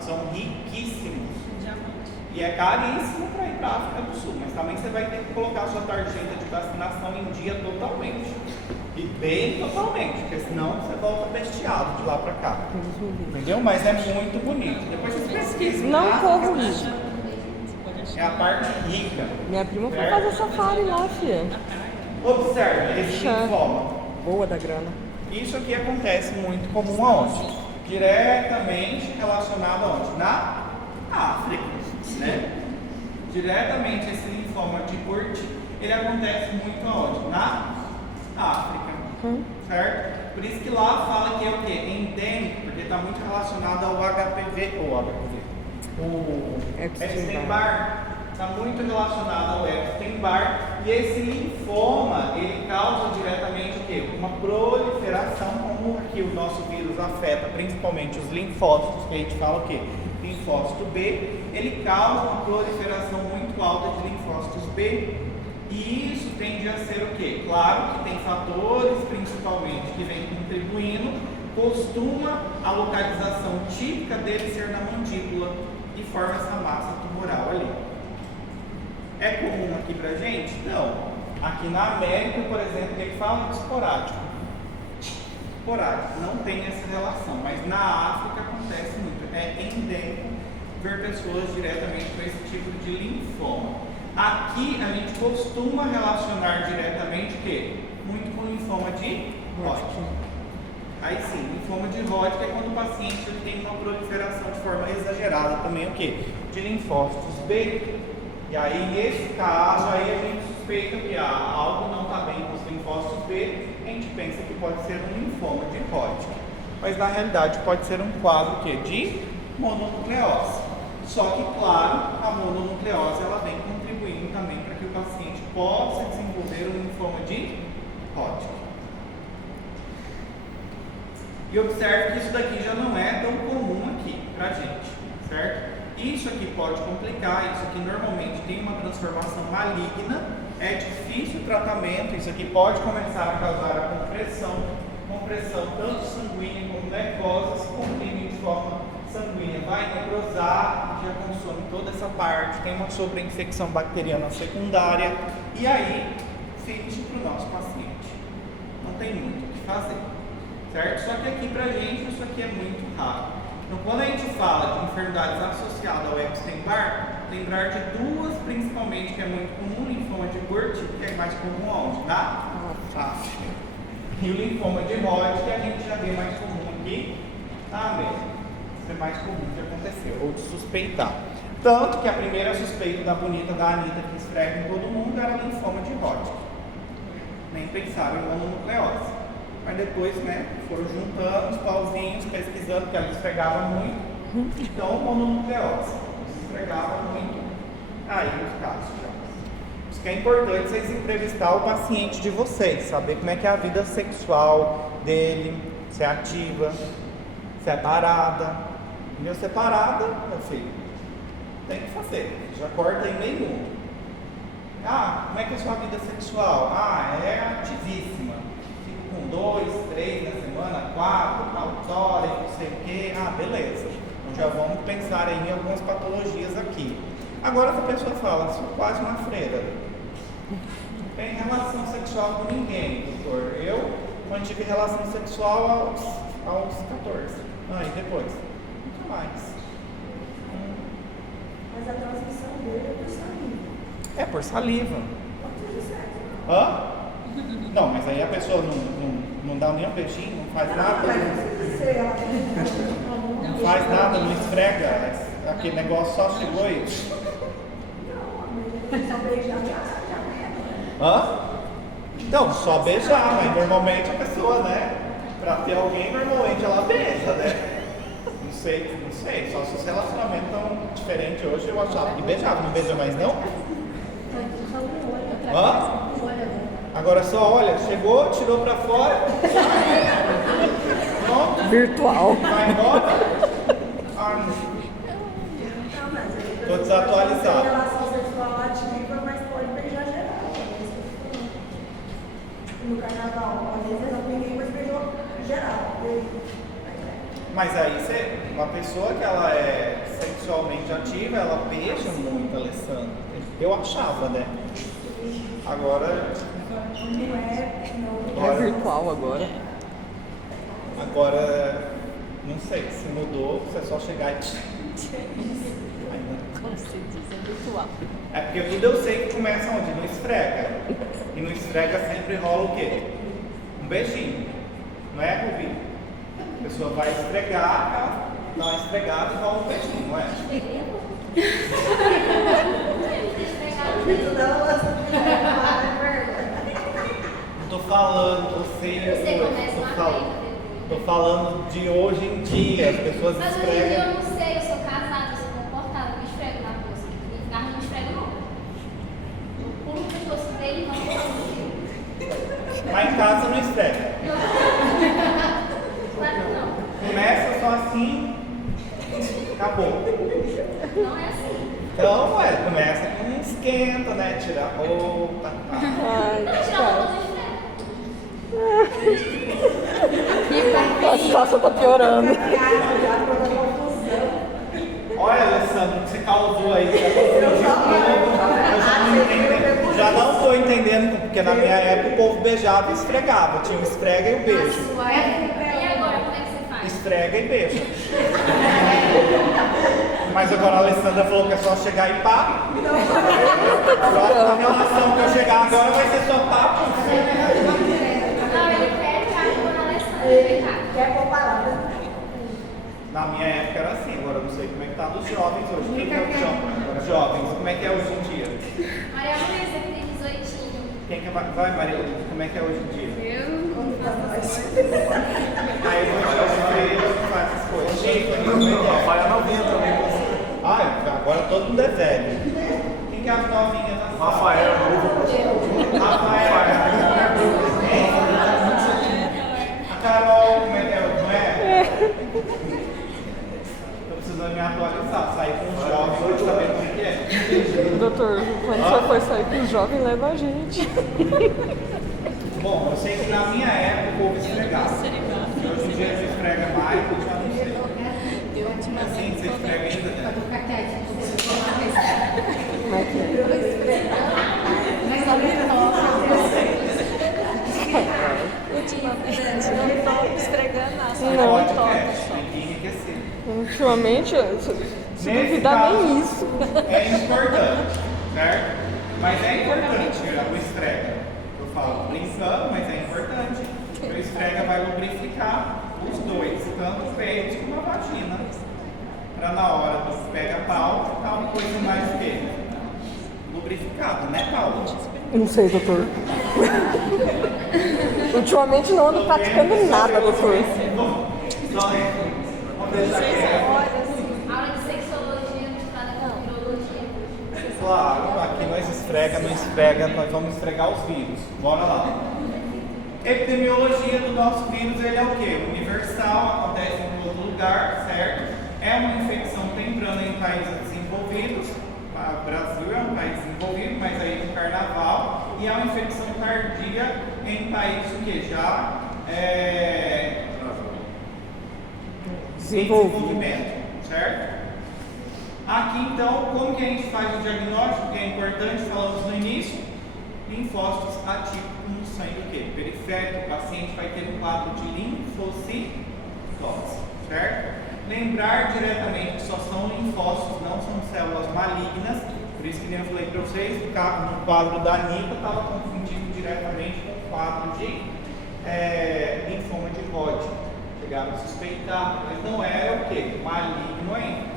São riquíssimos. Diamante. E é caríssimo para ir para a África do Sul, mas também você vai ter que colocar a sua tarjeta de vacinação em dia totalmente. E bem totalmente, porque senão você volta bestiado de lá para cá. Entendeu? Mas é muito bonito. Depois vocês pesquisam. Não tá? corro isso. Você pode achar É a parte rica. Minha prima foi fazer safari lá, filha. na praia. Observe esse linfoma. Boa da grana. Isso aqui acontece muito comum aonde? Diretamente relacionado aonde? Na África, né? Diretamente esse linfoma de Burkitt, ele acontece muito aonde? Na África, certo? Por isso que lá fala que é o quê? Endêmico, porque está muito relacionado ao HPV, o Epstein-Barr, está muito relacionado ao Epstein-Barr, e esse linfoma, ele causa diretamente o quê? Uma proliferação, como aqui o nosso vírus afeta principalmente os linfócitos, que a gente fala o quê? Linfócito B, ele causa uma proliferação muito alta de linfócitos B, e isso tende a ser o quê? Claro que tem fatores principalmente que vêm contribuindo, costuma a localização típica dele ser na mandíbula e forma essa massa tumoral ali. É comum aqui pra gente? Não. Aqui na América, por exemplo, ele fala de esporádico. Esporádico, não tem essa relação, mas na África acontece muito. É endêmico ver pessoas diretamente com esse tipo de linfoma. Aqui a gente costuma relacionar diretamente o quê? Muito com linfoma de Hodgkin. Aí sim, linfoma de Hodgkin é quando o paciente ele tem uma proliferação de forma exagerada também o quê? De linfócitos B. E aí nesse caso aí a gente suspeita que algo não está bem com os linfócitos B, a gente pensa que pode ser um linfoma de Hodgkin. Mas na realidade pode ser um quadro o quê? De mononucleose. Só que, claro, a mononucleose ela vem contribuindo também para que o paciente possa desenvolver um linfoma de Hodgkin. E observe que isso daqui já não é tão comum aqui pra gente, certo? Isso aqui pode complicar, isso aqui normalmente tem uma transformação maligna, é difícil o tratamento, isso aqui pode começar a causar a compressão tanto sanguínea como necrosa, se comprime de forma sanguínea, vai necrosar, já consome toda essa parte, tem uma sobreinfecção bacteriana secundária, e aí fixe para o nosso paciente. Não tem muito o que fazer, certo? Só que aqui pra gente isso aqui é muito raro. Então quando a gente fala de enfermidades associadas ao Epstein-Barr, lembrar de duas principalmente que é muito comum, o linfoma de Burkitt, que é mais comum onde? Na África. E o linfoma de Hodgkin, que a gente já vê mais comum aqui na América. Isso é mais comum que aconteceu, ou de suspeitar. Tanto que a primeira suspeita da bonita da Anitta que esfrega em todo mundo era linfoma de Hodgkin. Nem pensaram em mononucleose. Mas depois, né, foram juntando os pauzinhos, pesquisando, porque ela esfregava muito. Então, mononucleose. Esfregava muito. Aí, os casos já. Isso que é importante vocês entrevistar o paciente de vocês, saber como é que é a vida sexual, dele, se é ativa, se é parada. Meu, se é parada, meu filho, tem que fazer. Já corta em meio. Ah, como é que é a sua vida sexual? Ah, é ativíssima. Fico com 2, 3 na semana, 4, autório, não sei o quê. Ah, beleza. Então já vamos pensar aí em algumas patologias aqui. Agora, se a pessoa fala, sou quase uma freira. Não tem relação sexual com ninguém, doutor. Eu mantive relação sexual aos 14. Ah, e depois? Nunca mais. Mas a transmissão dele é por saliva. É por saliva. Pode ser certo. Hã? Não, mas aí a pessoa não dá nem um beijinho, não faz nada. Mas se ela Não faz nada, não esfrega. Aquele negócio só chegou e. só beijar já. Hã? Não, só beijar, mas normalmente a pessoa, né? Pra ter alguém, normalmente ela beija, né? Não sei. Só se os relacionamentos estão diferentes hoje, eu achava que beijava. Não beija mais não? Hã? Agora só olha, chegou, tirou pra fora. Pronto. Virtual. Vai embora. Ah, tô desatualizado. Relação sexual ativa, mas pode beijar geral. No carnaval, às vezes não ninguém, mas beijou geral. Mas aí uma pessoa que ela é sexualmente ativa, ela beija muito, Alessandra. Eu achava, né? Agora. É virtual agora. Agora, não sei, se mudou, você é só chegar e. Como se diz, é virtual. É porque tudo eu sei que começa onde? No esfrega. E no esfrega sempre rola o quê? Um beijinho. Não é, Rubi? A pessoa vai esfregar, ela dá uma esfregada e rola um beijinho, não é? Não tô falando, tô falando de hoje em dia, as pessoas Mas hoje em dia esfregam. eu não sei, eu sou casada, eu sou comportada, me esfrego na bolsa. E carro não me esfrego não. Eu pulo o pescoço dele e não. Mas em casa não esfrega. Claro que não. Começa só assim, acabou. Não é assim. Então, começa com um esquenta, né? Tira a roupa. Tá. Ai, Não tirar cara. a roupa do esfrego. A situação tá piorando. Olha, Alessandro, o que você causou aí? Eu já não estou entendendo, porque na minha época o povo beijava e esfregava. Tinha o esfrega e o beijo. E agora, como é que você faz? Esfrega e beija. Mas agora a Alessandra falou que é só chegar e pá. A relação que eu chegar agora vai ser só papo. Não, ele quer ficar com a Alessandra. Vem cá. Quer comparar? Na minha época era assim, agora eu não sei como é que tá dos jovens hoje. Quem que é os jovens? Como é que é hoje em dia? Maria Luísa, que tem 18. Quem que vai, Maria? Como é que é hoje em dia? Aí eu vou faz essas coisas. Chico, como é que é? Rafael novinha também. Ah, agora todo mundo é velho. Quem que é as novinhas da sala? Rafael. A Carol, como é que é? Não é? Tô precisando me atualizar, sair com os jovens hoje, saber como é que é. Doutor, quando você for sair com os jovens, leva a gente. Bom, eu sei que na minha época o povo esfregava. Hoje em dia se esfrega mais, eu já não sei. Assim, você esfrega ainda, né? Como é que é? Ultimamente, não tô esfregando nada, só Não. Pode, toca né? só. Tem que enriquecer. Ultimamente, se Nesse duvidar caso, nem isso. É importante, certo? Mas é importante o esfrega. Eu falo brincando, mas é importante. O esfrega vai lubrificar os dois, tanto o peito como a vagina. Para na hora do pega-pau ficar uma coisa mais o quê? Lubrificada, né, Paulo? Não sei, doutor. Ultimamente não ando praticando nada, doutor. Vamos deixar quieto. Aula de sexologia misturada com urologia. Claro, aqui nós esfrega, não esfrega, nós vamos esfregar os vírus. Bora lá. Epidemiologia do nosso vírus, ele é o quê? Universal, acontece em todo lugar, certo? É uma infecção temprana em países desenvolvidos. O Brasil é um país desenvolvido, mas aí no carnaval. E é uma infecção tardia em países que já desenvolvimento, certo? Aqui então, como que a gente faz o diagnóstico, que é importante, falamos no início, linfócitos atípicos no sangue do quê? Periférico, o paciente vai ter um quadro de linfocitose, certo? Lembrar diretamente que só são linfócitos, não são células malignas, por isso que nem eu falei para vocês, no quadro da Anitta estava confundido diretamente com o quadro de linfoma de Hodgkin. Chegaram a suspeitar, mas não era o quê? Maligno ainda.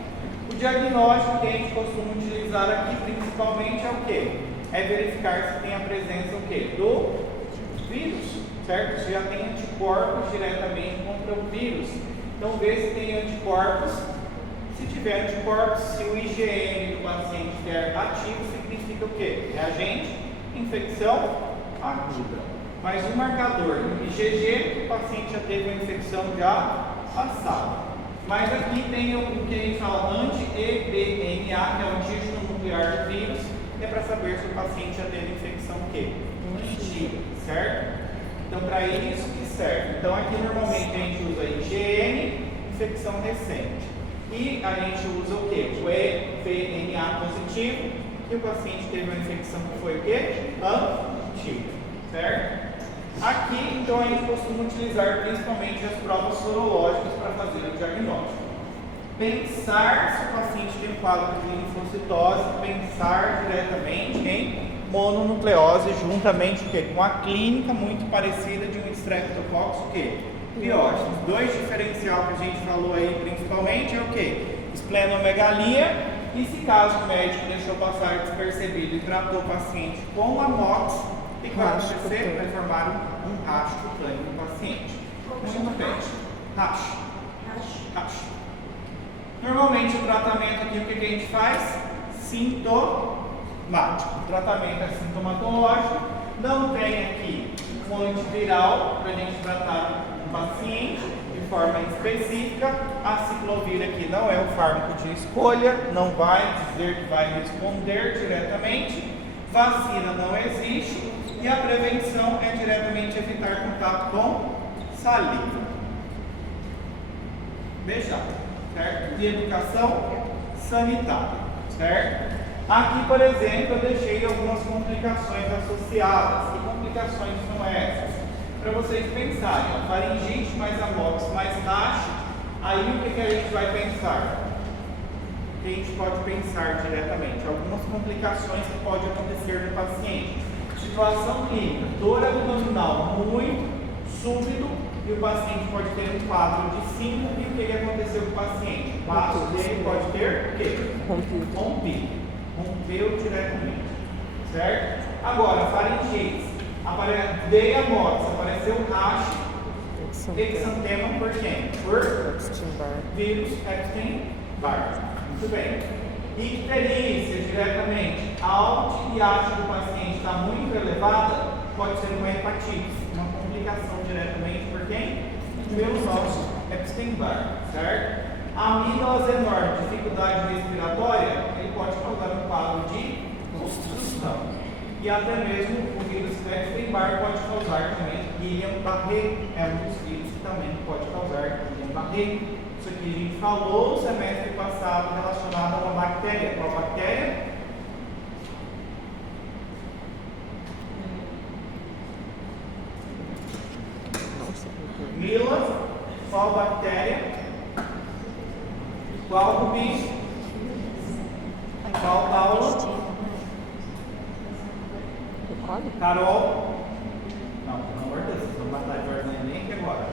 O diagnóstico que a gente costuma utilizar aqui principalmente é o quê? É verificar se tem a presença o quê? Do vírus, certo? Se já tem anticorpos diretamente contra o vírus. Então vê se tem anticorpos. Se tiver anticorpos, se o IgM do paciente estiver ativo, significa o quê? Reagente, infecção aguda. Mas o marcador IgG, o paciente já teve uma infecção já passada. Mas aqui tem o que a gente fala anti-EBNA, que é o antígeno nuclear do vírus, é para saber se o paciente já teve infecção o quê? Antiga, certo? Então, para isso que serve. Então, aqui normalmente a gente usa IgM, infecção recente. E a gente usa o quê? O EBNA positivo, que o paciente teve uma infecção que foi o quê? Antiga, certo? Aqui, então, a gente costuma utilizar principalmente as provas sorológicas para fazer o diagnóstico. Pensar se o paciente tem um quadro de linfocitose, pensar diretamente em mononucleose, juntamente com a clínica muito parecida de um Streptococcus pyogenes. Dois diferenciais que a gente falou aí principalmente é o quê? Esplenomegalia, e se caso o médico deixou passar despercebido e tratou o paciente com amox, o que vai acontecer? Vai formar um racho cutâneo no paciente. Muito bem. Racho. Normalmente o tratamento aqui, o que a gente faz? Sintomático. O tratamento é sintomatológico. Não tem aqui um antiviral para a gente tratar o paciente de forma específica. A ciclovir aqui não é um fármaco de escolha, não vai dizer que vai responder diretamente. Vacina não existe. E a prevenção é diretamente evitar contato com saliva. Beijar, certo? E educação sanitária, certo? Aqui, por exemplo, eu deixei algumas complicações associadas. Que complicações são essas? Para vocês pensarem, a faringite mais amox mais racho, aí o que a gente vai pensar? Que a gente pode pensar diretamente? Algumas complicações que podem acontecer no paciente. Situação clínica, dor abdominal muito súbito e o paciente pode ter um quadro de síncope. E o que aconteceu com o paciente? O vaso dele pode ter o quê? Rompido. Rompeu diretamente, certo? Agora, faringite, dei amox, apareceu racho, exantema por quem? Por vírus Epstein-Barr. Muito bem. Icterícia, diretamente, a autotriagem do paciente está muito elevada, pode ser uma hepatite, uma complicação diretamente por quem? Pelo nosso Epstein-Barr, certo? Amígdalas enormes, dificuldade respiratória, ele pode causar um quadro de obstrução. E até mesmo o vírus Epstein-Barr pode causar também Guillain-Barré, é um dos vírus que também pode causar Guillain-Barré. Isso aqui a gente falou no semestre passado relacionado a uma bactéria. Qual bactéria? Mila. Qual bactéria? Qual Rubi? Qual Paula? Carol? Não, pelo amor de Deus, vocês vão matar de ordem nem aqui agora.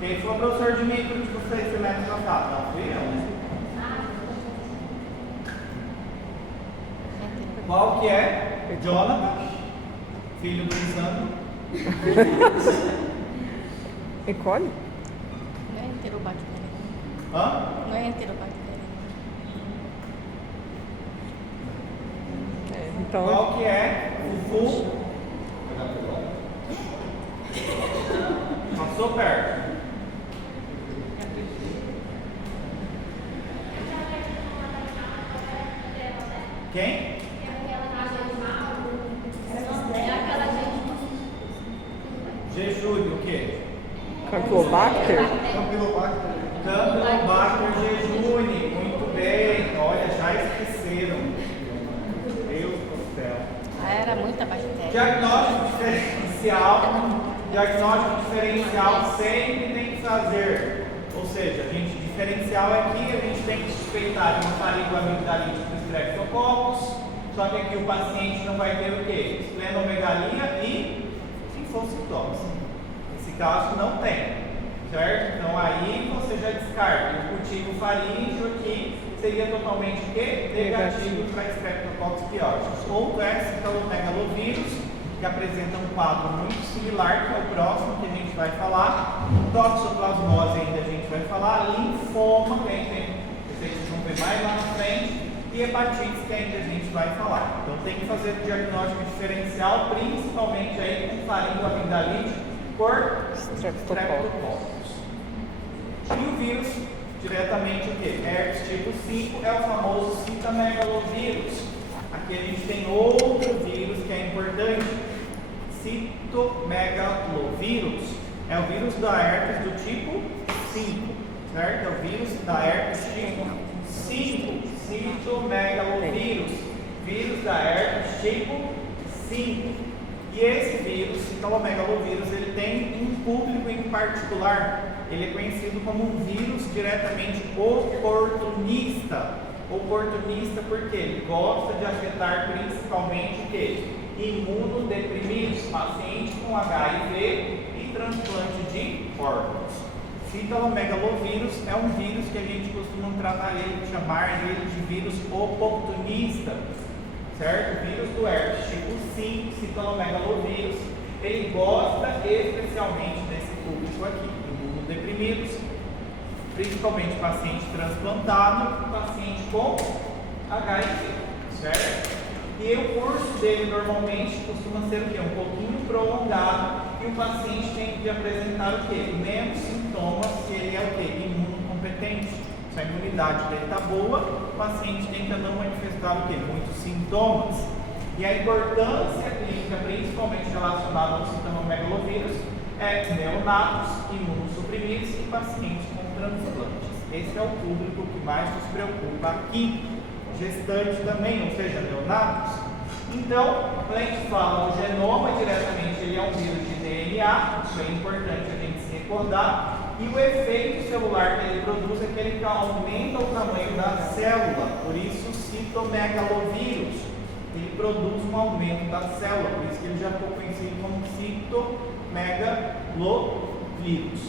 Quem foi o professor de micro de vocês semestre passado? Não, fui eu, né? Qual que é? Jonathan, filho do Lisandro. E cole? Não é enterobactéria. Hã? Não é enterobactéria. Então, Qual que é o passou perto. Quem? Jejúlio, o quê? Campylobacter? Campylobacter jejuni. Muito bem. Olha, já esqueceram. Deus do céu. Era muita bactéria. Diagnóstico diferencial sempre tem que fazer. Ou seja, a gente diferencial aqui, a gente tem que suspeitar de uma faringe amigdalite do Streptococcus. Só que aqui o paciente não vai ter o quê? Esplenomegalia e linfocitose. Nesse caso não tem, certo? Então aí você já descarta. O cultivo faríngeo aqui seria totalmente o quê? Negativo para Streptococcus pyogenes. Outro é citalomegalovírus, que apresenta um quadro muito similar, que é o próximo que a gente vai falar. Toxoplasmose ainda a gente vai falar. Linfoma, que ainda vocês vão ver mais lá na frente. E hepatites, que ainda a gente vai falar. Então tem que fazer o diagnóstico diferencial, principalmente aí com faringoamigdalite por Streptococcus. E o vírus, diretamente o quê? Herpes tipo 5 é o famoso citomegalovírus. Aqui a gente tem outro vírus que é importante. Citomegalovírus é o vírus da herpes do tipo 5, certo? É o vírus da herpes tipo 5. Citomegalovírus, vírus da herpes tipo 5. E esse vírus, citomegalovírus, ele tem um público em particular. Ele é conhecido como um vírus diretamente oportunista. Oportunista porque ele gosta de afetar principalmente o quê? Imunodeprimidos, pacientes com HIV e transplante de órgãos. Citalomegalovírus é um vírus que a gente costuma chamar ele de vírus oportunista, certo? O vírus do herpes tipo 5, citalomegalovírus, ele gosta especialmente desse público aqui, imunodeprimidos, principalmente paciente transplantado, paciente com HIV, certo? E o curso dele normalmente costuma ser o quê? Um pouquinho prolongado, e o paciente tem que apresentar o quê? Menos sintomas, se ele é o quê? Imunocompetente. Se a imunidade dele está boa, o paciente tenta não manifestar o quê? Muitos sintomas. E a importância clínica, principalmente relacionada ao citomegalovírus, é neonatos, imunossuprimidos e pacientes com transplantes. Esse é o público que mais nos preocupa aqui. Gestantes também, ou seja, neonatos. Então, quando a gente fala do genoma diretamente, ele é um vírus de DNA, isso é importante a gente se recordar. E o efeito celular que ele produz é que ele aumenta o tamanho da célula, por isso citomegalovírus. Ele produz um aumento da célula, por isso que ele já ficou conhecido como citomegalovírus.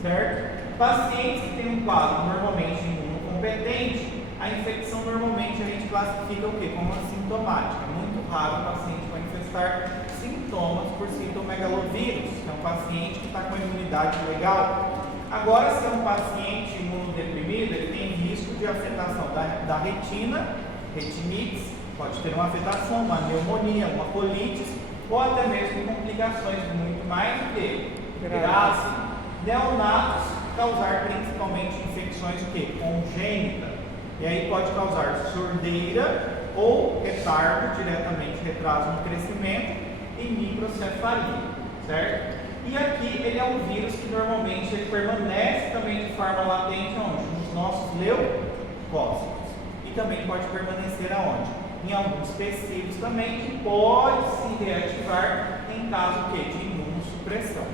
Certo? Pacientes que têm um quadro normalmente imunocompetente, a infecção normalmente a gente classifica o quê? Como assintomática. É muito raro o paciente manifestar sintomas por citomegalovírus. É um paciente que está com a imunidade legal. Agora, se é um paciente imunodeprimido, ele tem risco de afetação da retina, retinites, pode ter uma afetação, uma pneumonia, uma colite, ou até mesmo complicações muito mais do que graves, neonatos, causar principalmente infecções o quê? Congênitas. E aí pode causar surdeira ou retardo, diretamente retraso no crescimento, e microcefalia, certo? E aqui ele é um vírus que normalmente ele permanece também de forma latente onde? Nos nossos leucócitos. E também pode permanecer aonde? Em alguns tecidos também, que pode se reativar em caso de imunossupressão.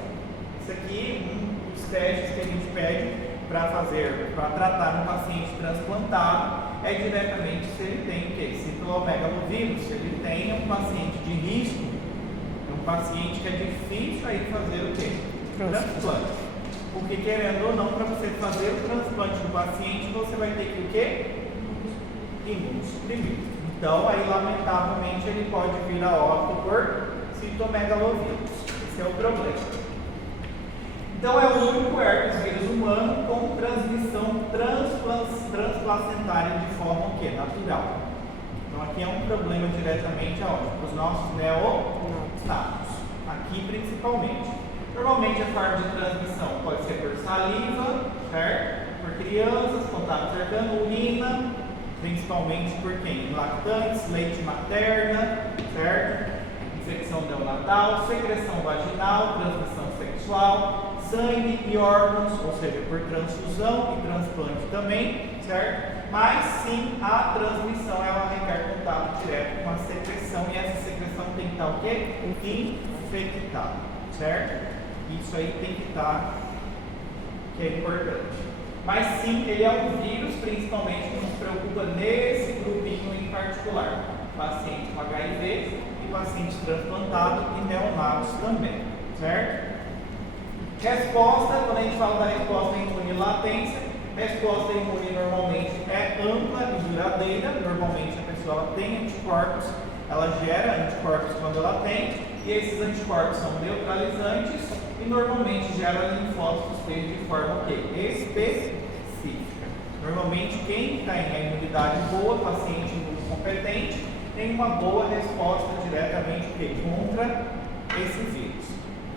Isso aqui é um dos testes que a gente pede para tratar um paciente transplantado, é diretamente se ele tem o quê? Citomegalovírus, se ele tem um paciente de risco, é um paciente que é difícil aí fazer o quê? Transplante. Porque querendo ou não, para você fazer o transplante do paciente, você vai ter que o quê? Imunossuprimir. Então, aí lamentavelmente ele pode vir a óbito por citomegalovírus. Esse é o problema. Então é o único herpes vírus humano com transmissão transplacentária de forma o quê? Natural. Então aqui é um problema diretamente aonde? Para os nossos neonatos. Aqui principalmente. Normalmente a forma de transmissão pode ser por saliva, certo? Por crianças, contato cercano, urina, principalmente por quem? Lactantes, leite materna, certo? Infecção neonatal, secreção vaginal, transmissão sexual, sangue e órgãos, ou seja, por transfusão e transplante também, certo? Mas sim, a transmissão ela requer contato direto com a secreção e essa secreção tem que estar o quê? Infectada, certo? Isso aí tem que estar, que é importante. Mas sim, ele é um vírus, principalmente que nos preocupa nesse grupinho em particular. Paciente com HIV e pacientes transplantados e neonatos também, certo? Resposta, quando a gente fala da resposta imune latência, resposta imune normalmente é ampla e duradoura. Normalmente a pessoa ela tem anticorpos, ela gera anticorpos quando ela tem, e esses anticorpos são neutralizantes e normalmente gera linfócitos T de forma o quê? Específica. Normalmente quem tem a imunidade boa, paciente imunocompetente, tem uma boa resposta diretamente contra esse vírus.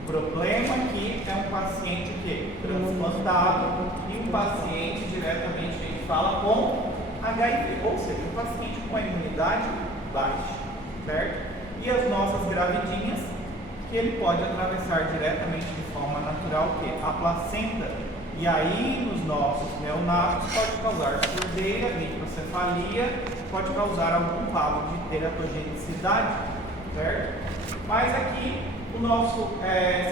O problema aqui é um paciente transplantado e um paciente diretamente que a gente fala com HIV, ou seja, um paciente com a imunidade baixa, certo? E as nossas gravidinhas, que ele pode atravessar diretamente de forma natural a placenta, e aí nos nossos neonatos pode causar surdez, microcefalia, pode causar algum quadro de teratogenicidade, certo? Mas aqui o nosso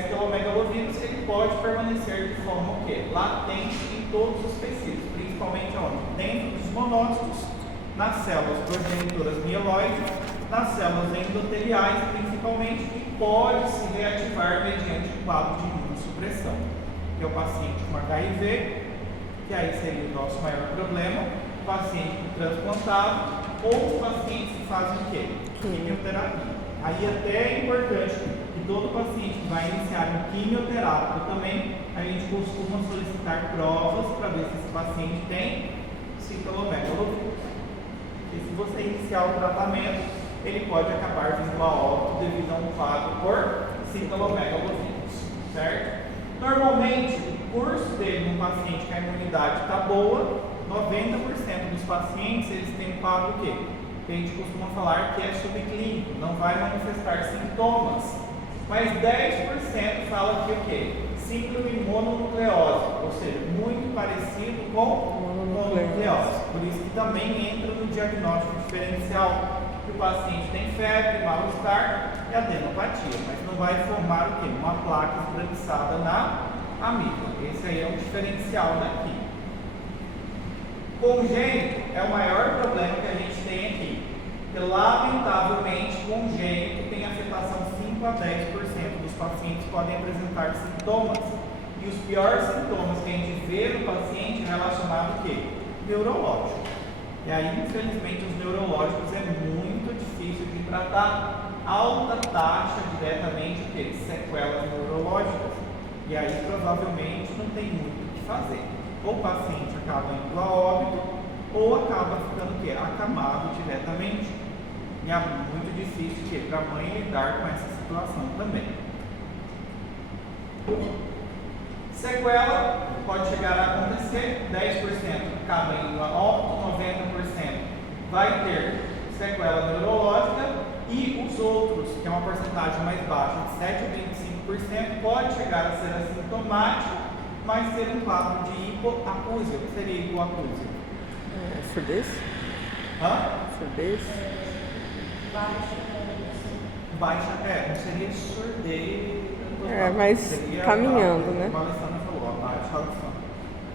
citomegalovírus ele pode permanecer de forma latente em todos os tecidos, principalmente onde? Dentro dos monócitos, nas células progenitoras mieloides, nas células endoteliais principalmente, e pode se reativar mediante o quadro de imunossupressão, que é o paciente com HIV, que aí seria o nosso maior problema, o paciente transplantado ou os pacientes que fazem o quê? Quimioterapia. Aí até é importante que todo paciente que vai iniciar um quimioterápico também, a gente costuma solicitar provas para ver se esse paciente tem citomegalovírus. E se você iniciar o tratamento, ele pode acabar vindo a óbito devido a um quadro por citomegalovírus, certo? Normalmente, o curso dele num paciente que a imunidade está boa, 90% dos pacientes eles têm um quadro que a gente costuma falar que é subclínico, não vai manifestar sintomas, mas 10% fala que síndrome mononucleose, ou seja, muito parecido com mononucleose. Por isso que também entra no diagnóstico diferencial, que o paciente tem febre, mal-estar e adenopatia, mas não vai formar uma placa esbranquiçada na amígdala. Esse aí é um diferencial daqui. Congênito é o maior problema que a gente tem aqui, porque lamentavelmente congênito tem afetação 5 a 10% dos pacientes podem apresentar sintomas, e os piores sintomas que a gente vê no paciente é relacionado neurológico. E aí, infelizmente, os neurológicos é muito difícil de tratar, alta taxa diretamente de sequelas neurológicas, e aí provavelmente não tem muito o que fazer. Ou o paciente acaba indo a óbito, ou acaba ficando acamado diretamente. E é muito difícil para a mãe lidar com essa situação também. Sequela pode chegar a acontecer, 10% acaba indo a óbito, 90% vai ter sequela neurológica, e os outros, que é uma porcentagem mais baixa, de 7 a 25%, pode chegar a ser assintomático, mas ter um quadro de hipoacúsia. O que seria hipoacúsia? Surdez? Surdez? Baixa, não seria surdez. Mas seria caminhando, né? Como a Alessandra falou, a baixa audição.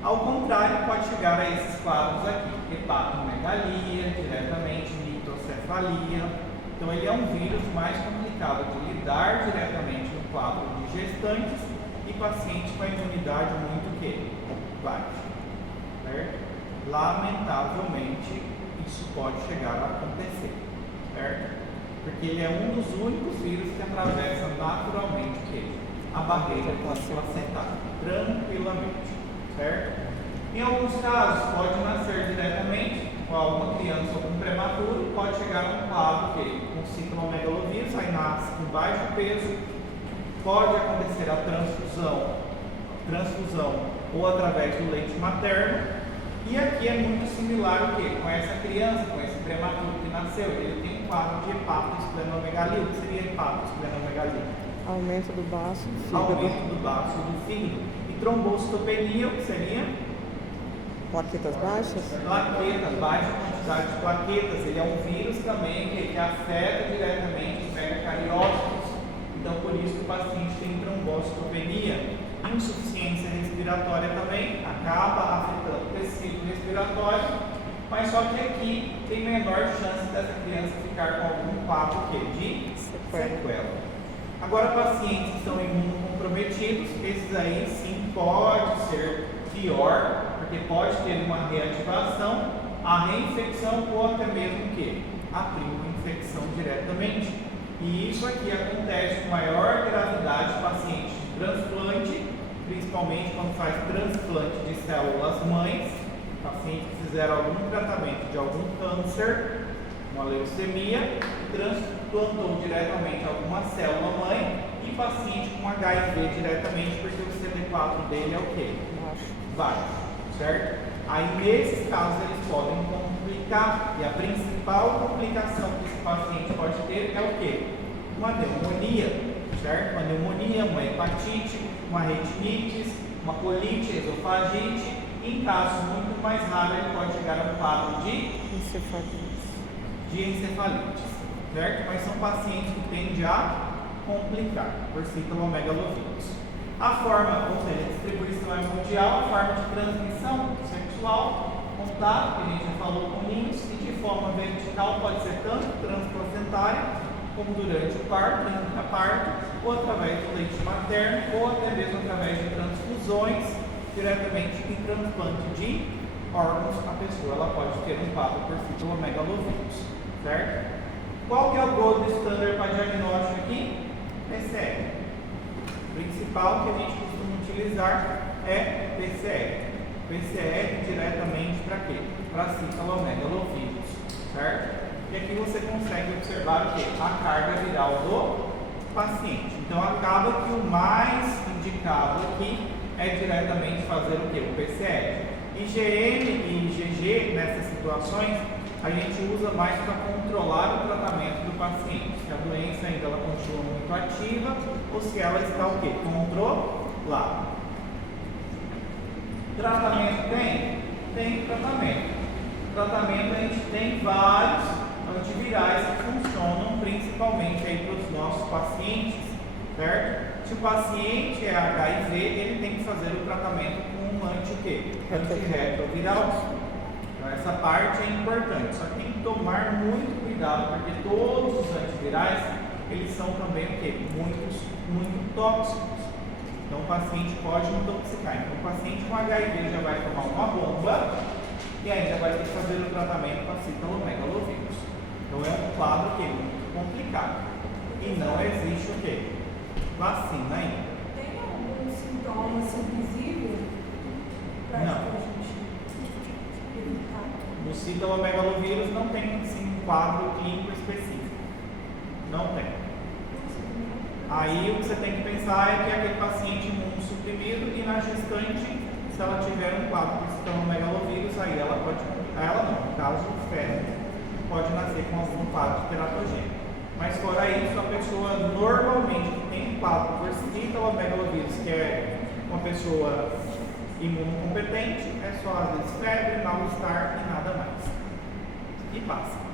Ao contrário, pode chegar a esses quadros aqui: hepatomegalia, diretamente, microcefalia. Então, ele é um vírus mais complicado de lidar diretamente no quadro de gestantes e pacientes com a imunidade muito baixa, certo? Lamentavelmente, isso pode chegar a acontecer, certo? Porque ele é um dos únicos vírus que atravessa naturalmente a barreira placentária, tranquilamente, certo? Em alguns casos, pode nascer diretamente com alguma criança ou com prematuro, pode chegar a um quadro com citomegalovírus, aí nasce com baixo peso, pode acontecer a transfusão ou através do leite materno. E aqui é muito similar o quê? Com essa criança, com esse prematuro que nasceu. Ele tem um quadro de hepatosplenomegalia. O que seria hepatosplenomegalia? Aumento do baço do fígado. Aumento do baço do fígado. E trombocitopenia, o que seria? Plaquetas baixas. Plaquetas, baixa quantidade de plaquetas. Ele é um vírus também que afeta diretamente os megacariócitos. Então, por isso que o paciente tem trombocitopenia. Insuficiência respiratória também acaba afetando o tecido respiratório, mas só que aqui tem menor chance dessa criança ficar com algum quadro de sequela. Agora, pacientes que estão imunocomprometidos, esses aí sim pode ser pior, porque pode ter uma reativação, a reinfecção ou até mesmo a infecção diretamente. E isso aqui acontece com maior gravidade em pacientes de transplante, principalmente quando faz transplante de células mães, pacientes que fizeram algum tratamento de algum câncer, uma leucemia, transplantou diretamente alguma célula mãe e paciente com HIV diretamente, porque o CD4 dele é o quê? Baixo, certo? Aí nesses casos eles podem complicar, e a principal complicação que esse paciente pode ter é o quê? Uma pneumonia, certo? Uma pneumonia, uma hepatite, uma retinitis, uma colite, esofagite, e em casos muito mais raros ele pode chegar a um quadro de encefalite, certo? Mas são pacientes que tendem a complicar por citolomegalovírus. A forma, ou seja, a distribuição é mundial, a forma de transmissão sexual, contato, que a gente já falou com ninhos, e de forma vertical pode ser tanto transplacentária, como durante o parto, intraparto, ou através do leite materno, ou até mesmo através de transfusões, diretamente em transplante de órgãos, a pessoa ela pode ter um quadro por citolomegalovírus, certo? Qual que é o gold standard para diagnóstico aqui? PCR. O principal que a gente costuma utilizar é PCR. PCR diretamente para quê? Para citolomegalovírus, certo? E aqui você consegue observar o quê? A carga viral do paciente. Então acaba que o mais indicado aqui é diretamente fazer o quê? O PCR. IgM e IgG nessas situações a gente usa mais para controlar o tratamento do paciente. Se a doença ainda ela continua muito ativa ou se ela está o quê? Controlada. Tratamento tem? Tem tratamento. Tratamento a gente tem vários antivirais que funcionam principalmente aí para os nossos pacientes, certo? Se o paciente é HIV, ele tem que fazer o tratamento com um antirretroviral. Então essa parte é importante, só que tem que tomar muito cuidado, porque todos os antivirais, eles são também o quê? Muito tóxicos. Então o paciente pode intoxicar. Então o paciente com HIV já vai tomar uma bomba e ainda vai ter que fazer o tratamento com a citolomegalovírus. Então é um quadro que é muito complicado. E não existe o quê? Vacina ainda. Tem algum sintoma visível para a gente evitar? No citolomegalovírus não tem assim, um quadro clínico específico. Não tem. Aí o que você tem que pensar é que é aquele paciente imunossuprimido e na gestante, se ela tiver um quadro de citolomegalovírus, aí ela pode complicar, ela não, no caso o fêmea pode nascer com algum quadro teratogênico. Mas fora isso, a pessoa normalmente que tem um quadro por citolomegalovírus, que é uma pessoa imunocompetente, é só às vezes febre, mal-estar e nada mais. E passa.